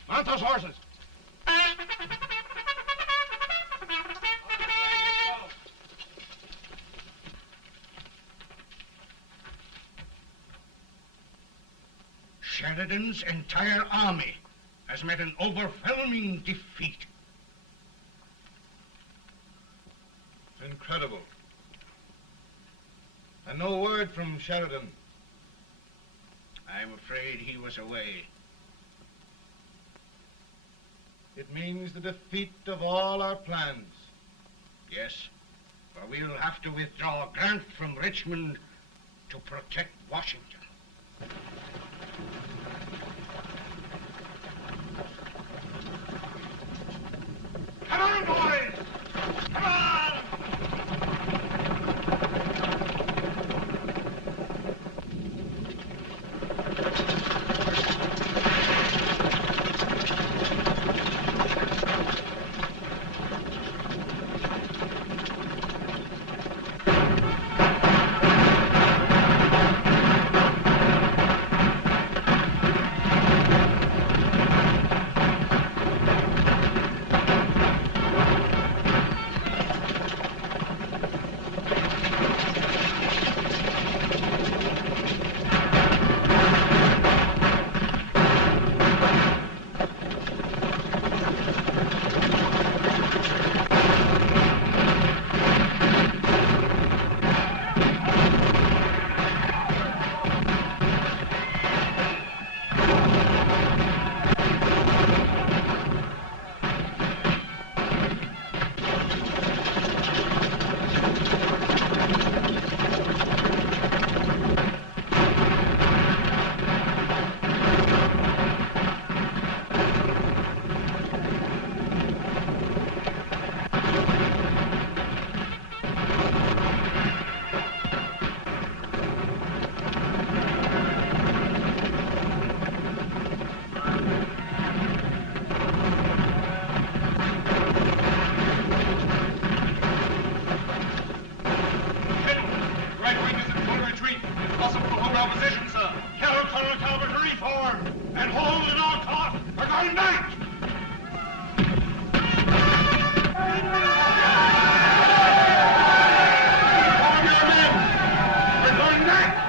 Mount those horses. Sheridan's entire army has met an overwhelming defeat. Incredible. And no word from Sheridan. I'm afraid he was away. It means the defeat of all our plans. Yes, for we'll have to withdraw Grant from Richmond to protect Washington. Come on, boys! Come on! opposition, sir. Tell Colonel Talbot to reform and hold in our court. We're going back. Reform your men. We're going back.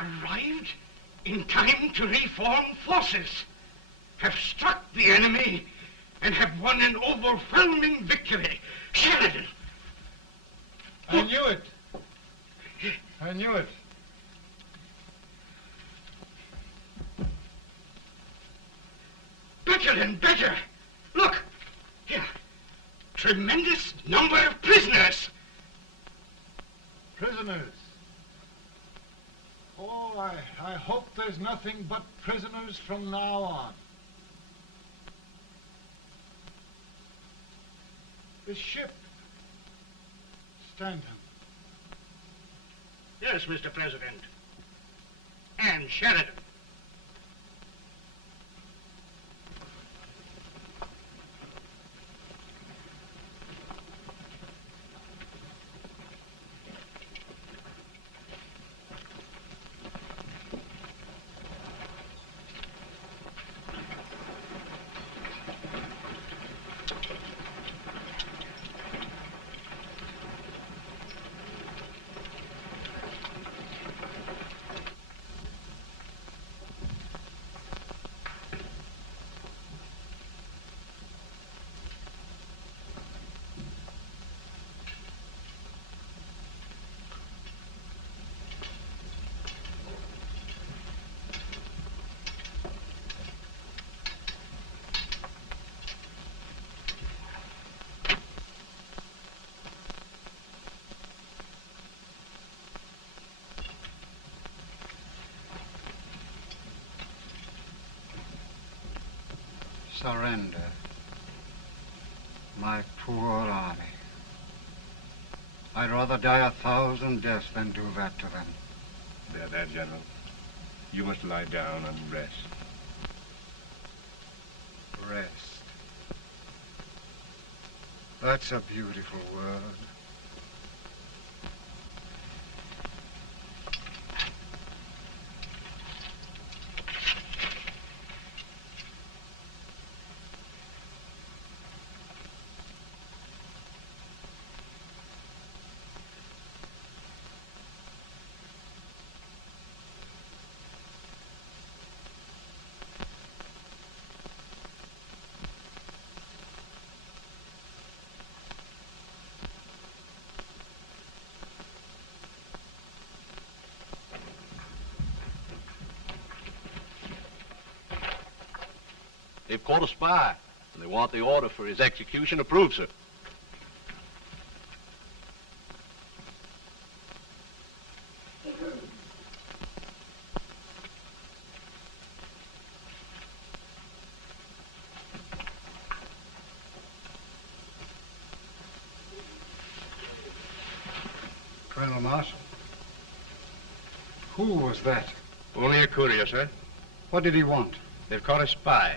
Arrived in time to reform forces, have struck the enemy, and have won an overwhelming victory. Sheridan! I knew it. I knew it. Better and better. Look, here. Tremendous number of prisoners. Prisoners. Oh, I hope there's nothing but prisoners from now on. The ship. Stanton. Yes, Mr. President. And Sheridan. Surrender. My poor army. I'd rather die 1,000 deaths than do that to them. There, General. You must lie down and rest. Rest. That's a beautiful word. They've caught a spy, and they want the order for his execution approved, sir. Colonel Marshall. Who was that? Only a courier, sir. What did he want? They've caught a spy.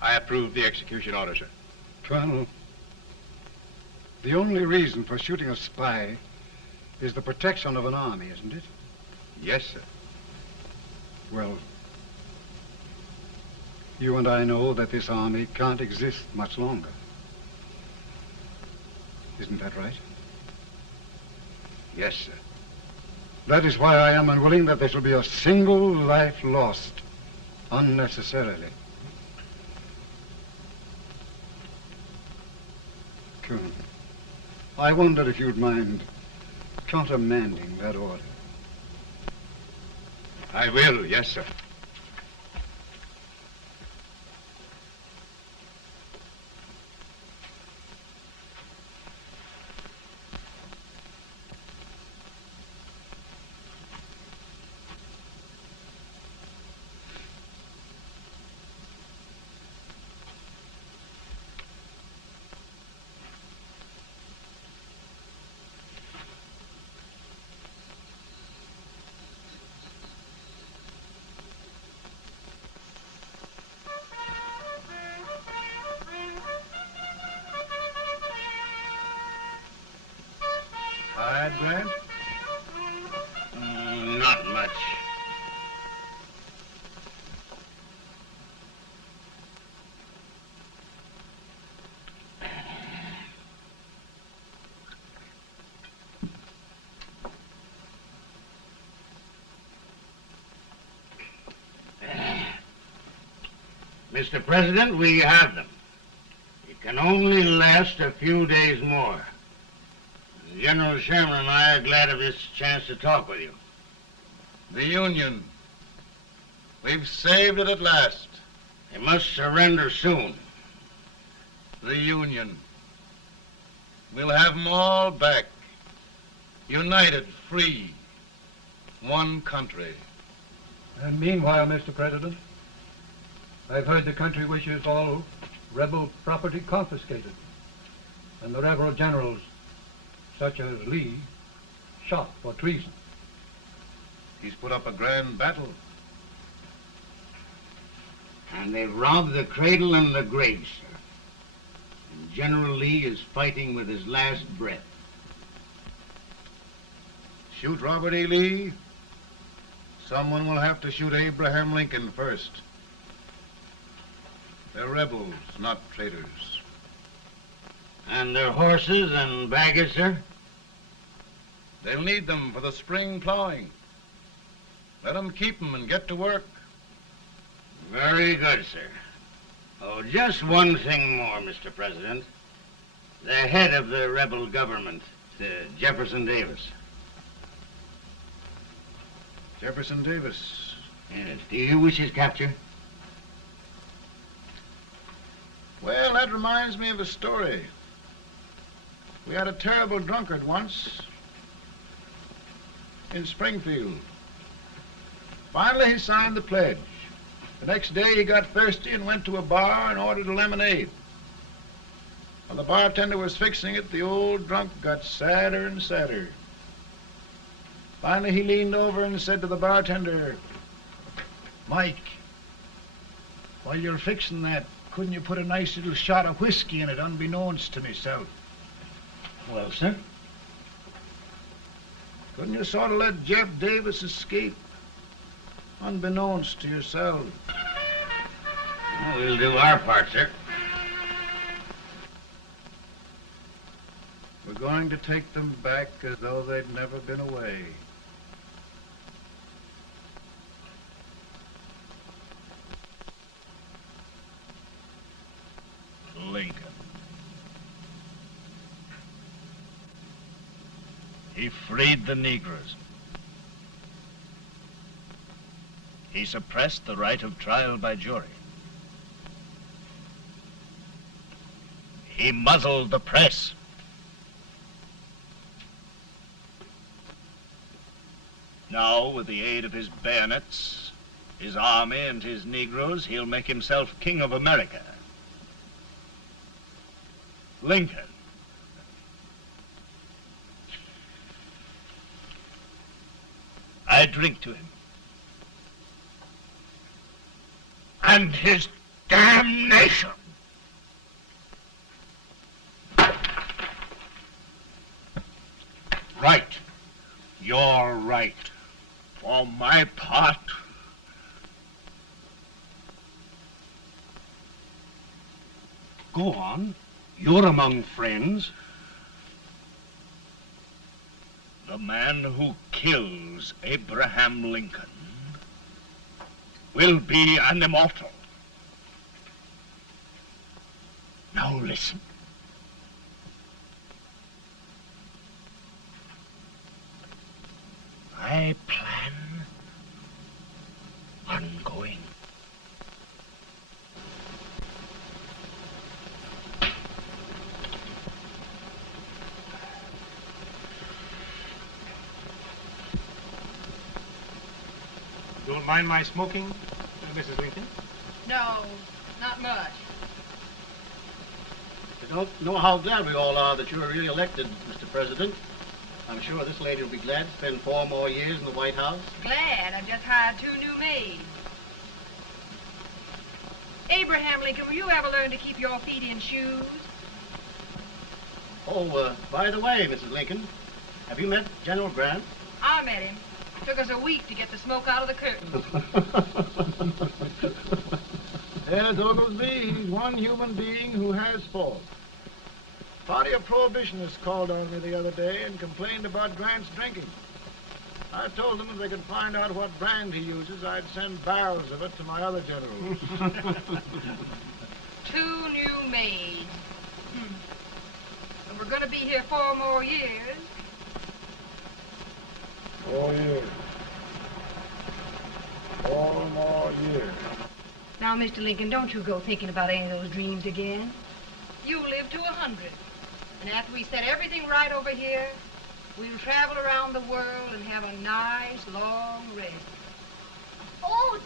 I approved the execution order, sir. Colonel, the only reason for shooting a spy is the protection of an army, isn't it? Yes, sir. Well, you and I know that this army can't exist much longer. Isn't that right? Yes, sir. That is why I am unwilling that there shall be a single life lost unnecessarily. Colonel, I wonder if you'd mind countermanding that order. I will, yes, sir. Tired, Grant? Not much. Mr. President, we have them. It can only last a few days more. General Sherman and I are glad of this chance to talk with you. The Union. We've saved it at last. They must surrender soon. The Union. We'll have them all back. United, free. One country. And meanwhile, Mr. President, I've heard the country wishes all rebel property confiscated, and the rebel generals, such as Lee, shot for treason. He's put up a grand battle. And they've robbed the cradle and the grave, sir. And General Lee is fighting with his last breath. Shoot Robert E. Lee? Someone will have to shoot Abraham Lincoln first. They're rebels, not traitors. And their horses and baggage, sir? They'll need them for the spring plowing. Let them keep them and get to work. Very good, sir. Oh, just one thing more, Mr. President. The head of the rebel government, Jefferson Davis. Jefferson Davis? Yes. Do you wish his capture? Well, that reminds me of a story. We had a terrible drunkard once in Springfield. Finally, he signed the pledge. The next day, he got thirsty and went to a bar and ordered a lemonade. While the bartender was fixing it, the old drunk got sadder and sadder. Finally, he leaned over and said to the bartender, "Mike, while you're fixing that, couldn't you put a nice little shot of whiskey in it, unbeknownst to myself?" Well, sir? Couldn't you sort of let Jeff Davis escape, unbeknownst to yourself? Well, we'll do our part, sir. We're going to take them back as though they'd never been away. Lincoln. He freed the Negroes. He suppressed the right of trial by jury. He muzzled the press. Now, with the aid of his bayonets, his army, and his Negroes, he'll make himself king of America. Lincoln. I drink to him. And his damnation. Right. You're right. For my part, Go on. You're among friends. the man who kills Abraham Lincoln will be an immortal. Now listen. I plan on going. Don't mind my smoking, Mrs. Lincoln? No, not much. I don't know how glad we all are that you're re-elected, Mr. President. I'm sure this lady will be glad to spend 4 more years in the White House. Glad. I've just hired 2 new maids. Abraham Lincoln, will you ever learn to keep your feet in shoes? Oh, by the way, Mrs. Lincoln, have you met General Grant? I met him. Took us a week to get the smoke out of the curtains. Yes, Oglesby, he's one human being who has faults. Party of Prohibitionists called on me the other day and complained about Grant's drinking. I told them if they could find out what brand he uses, I'd send barrels of it to my other generals. 2 new maids. And we're going to be here 4 more years. 4 years. 4 more years. Now, Mr. Lincoln, don't you go thinking about any of those dreams again. You live to 100. And after we set everything right over here, we'll travel around the world and have a nice, long rest. Oh,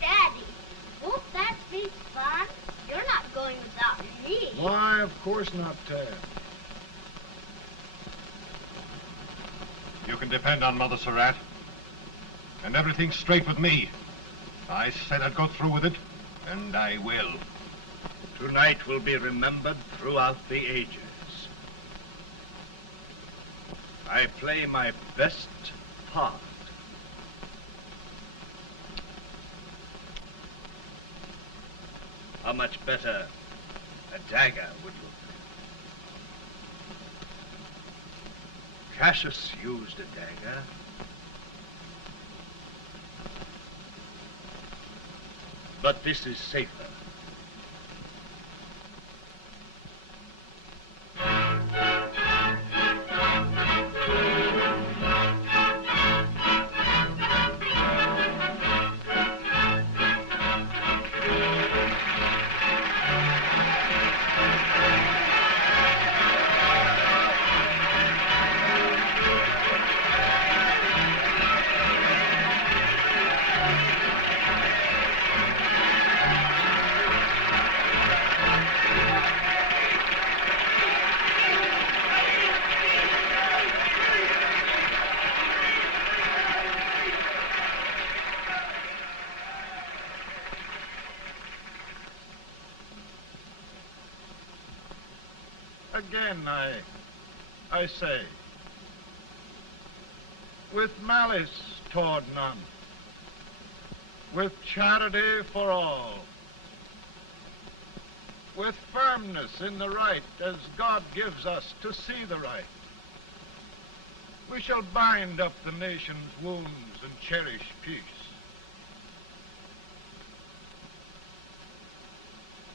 Daddy, won't that be fun? You're not going without me. Why, of course not, Tad. You can depend on Mother Surratt. And everything's straight with me. I said I'd go through with it, and I will. Tonight will be remembered throughout the ages. I play my best part. How much better a dagger would look. Cassius used a dagger. But this is safer. Again, I say, with malice toward none, with charity for all, with firmness in the right as God gives us to see the right, we shall bind up the nation's wounds and cherish peace.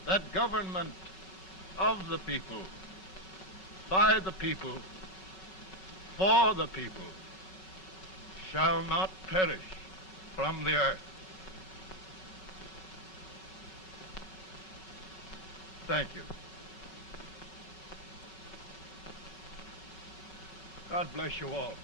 That government of the people, by the people, for the people, shall not perish from the earth. Thank you. God bless you all.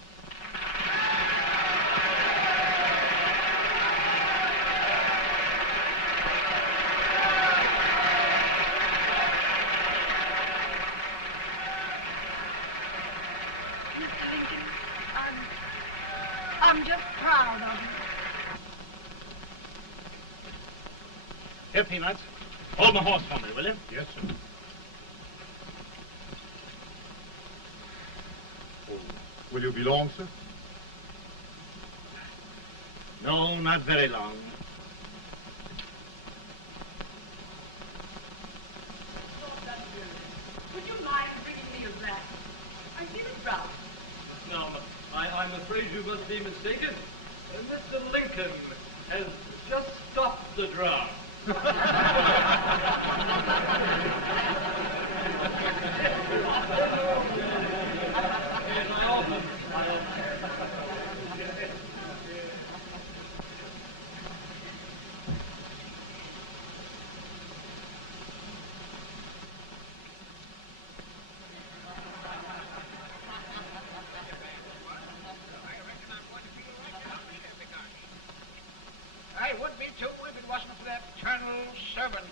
I'm just proud of you. Here, Peanuts. Hold my horse for me, will you? Yes, sir. Oh, will you be long, sir? No, not very long. Would you mind bringing me a rat? I feel it rough. No, I'm afraid you must be mistaken. Mr. Lincoln has just stopped the draft. I would be too if it wasn't for that Colonel Servant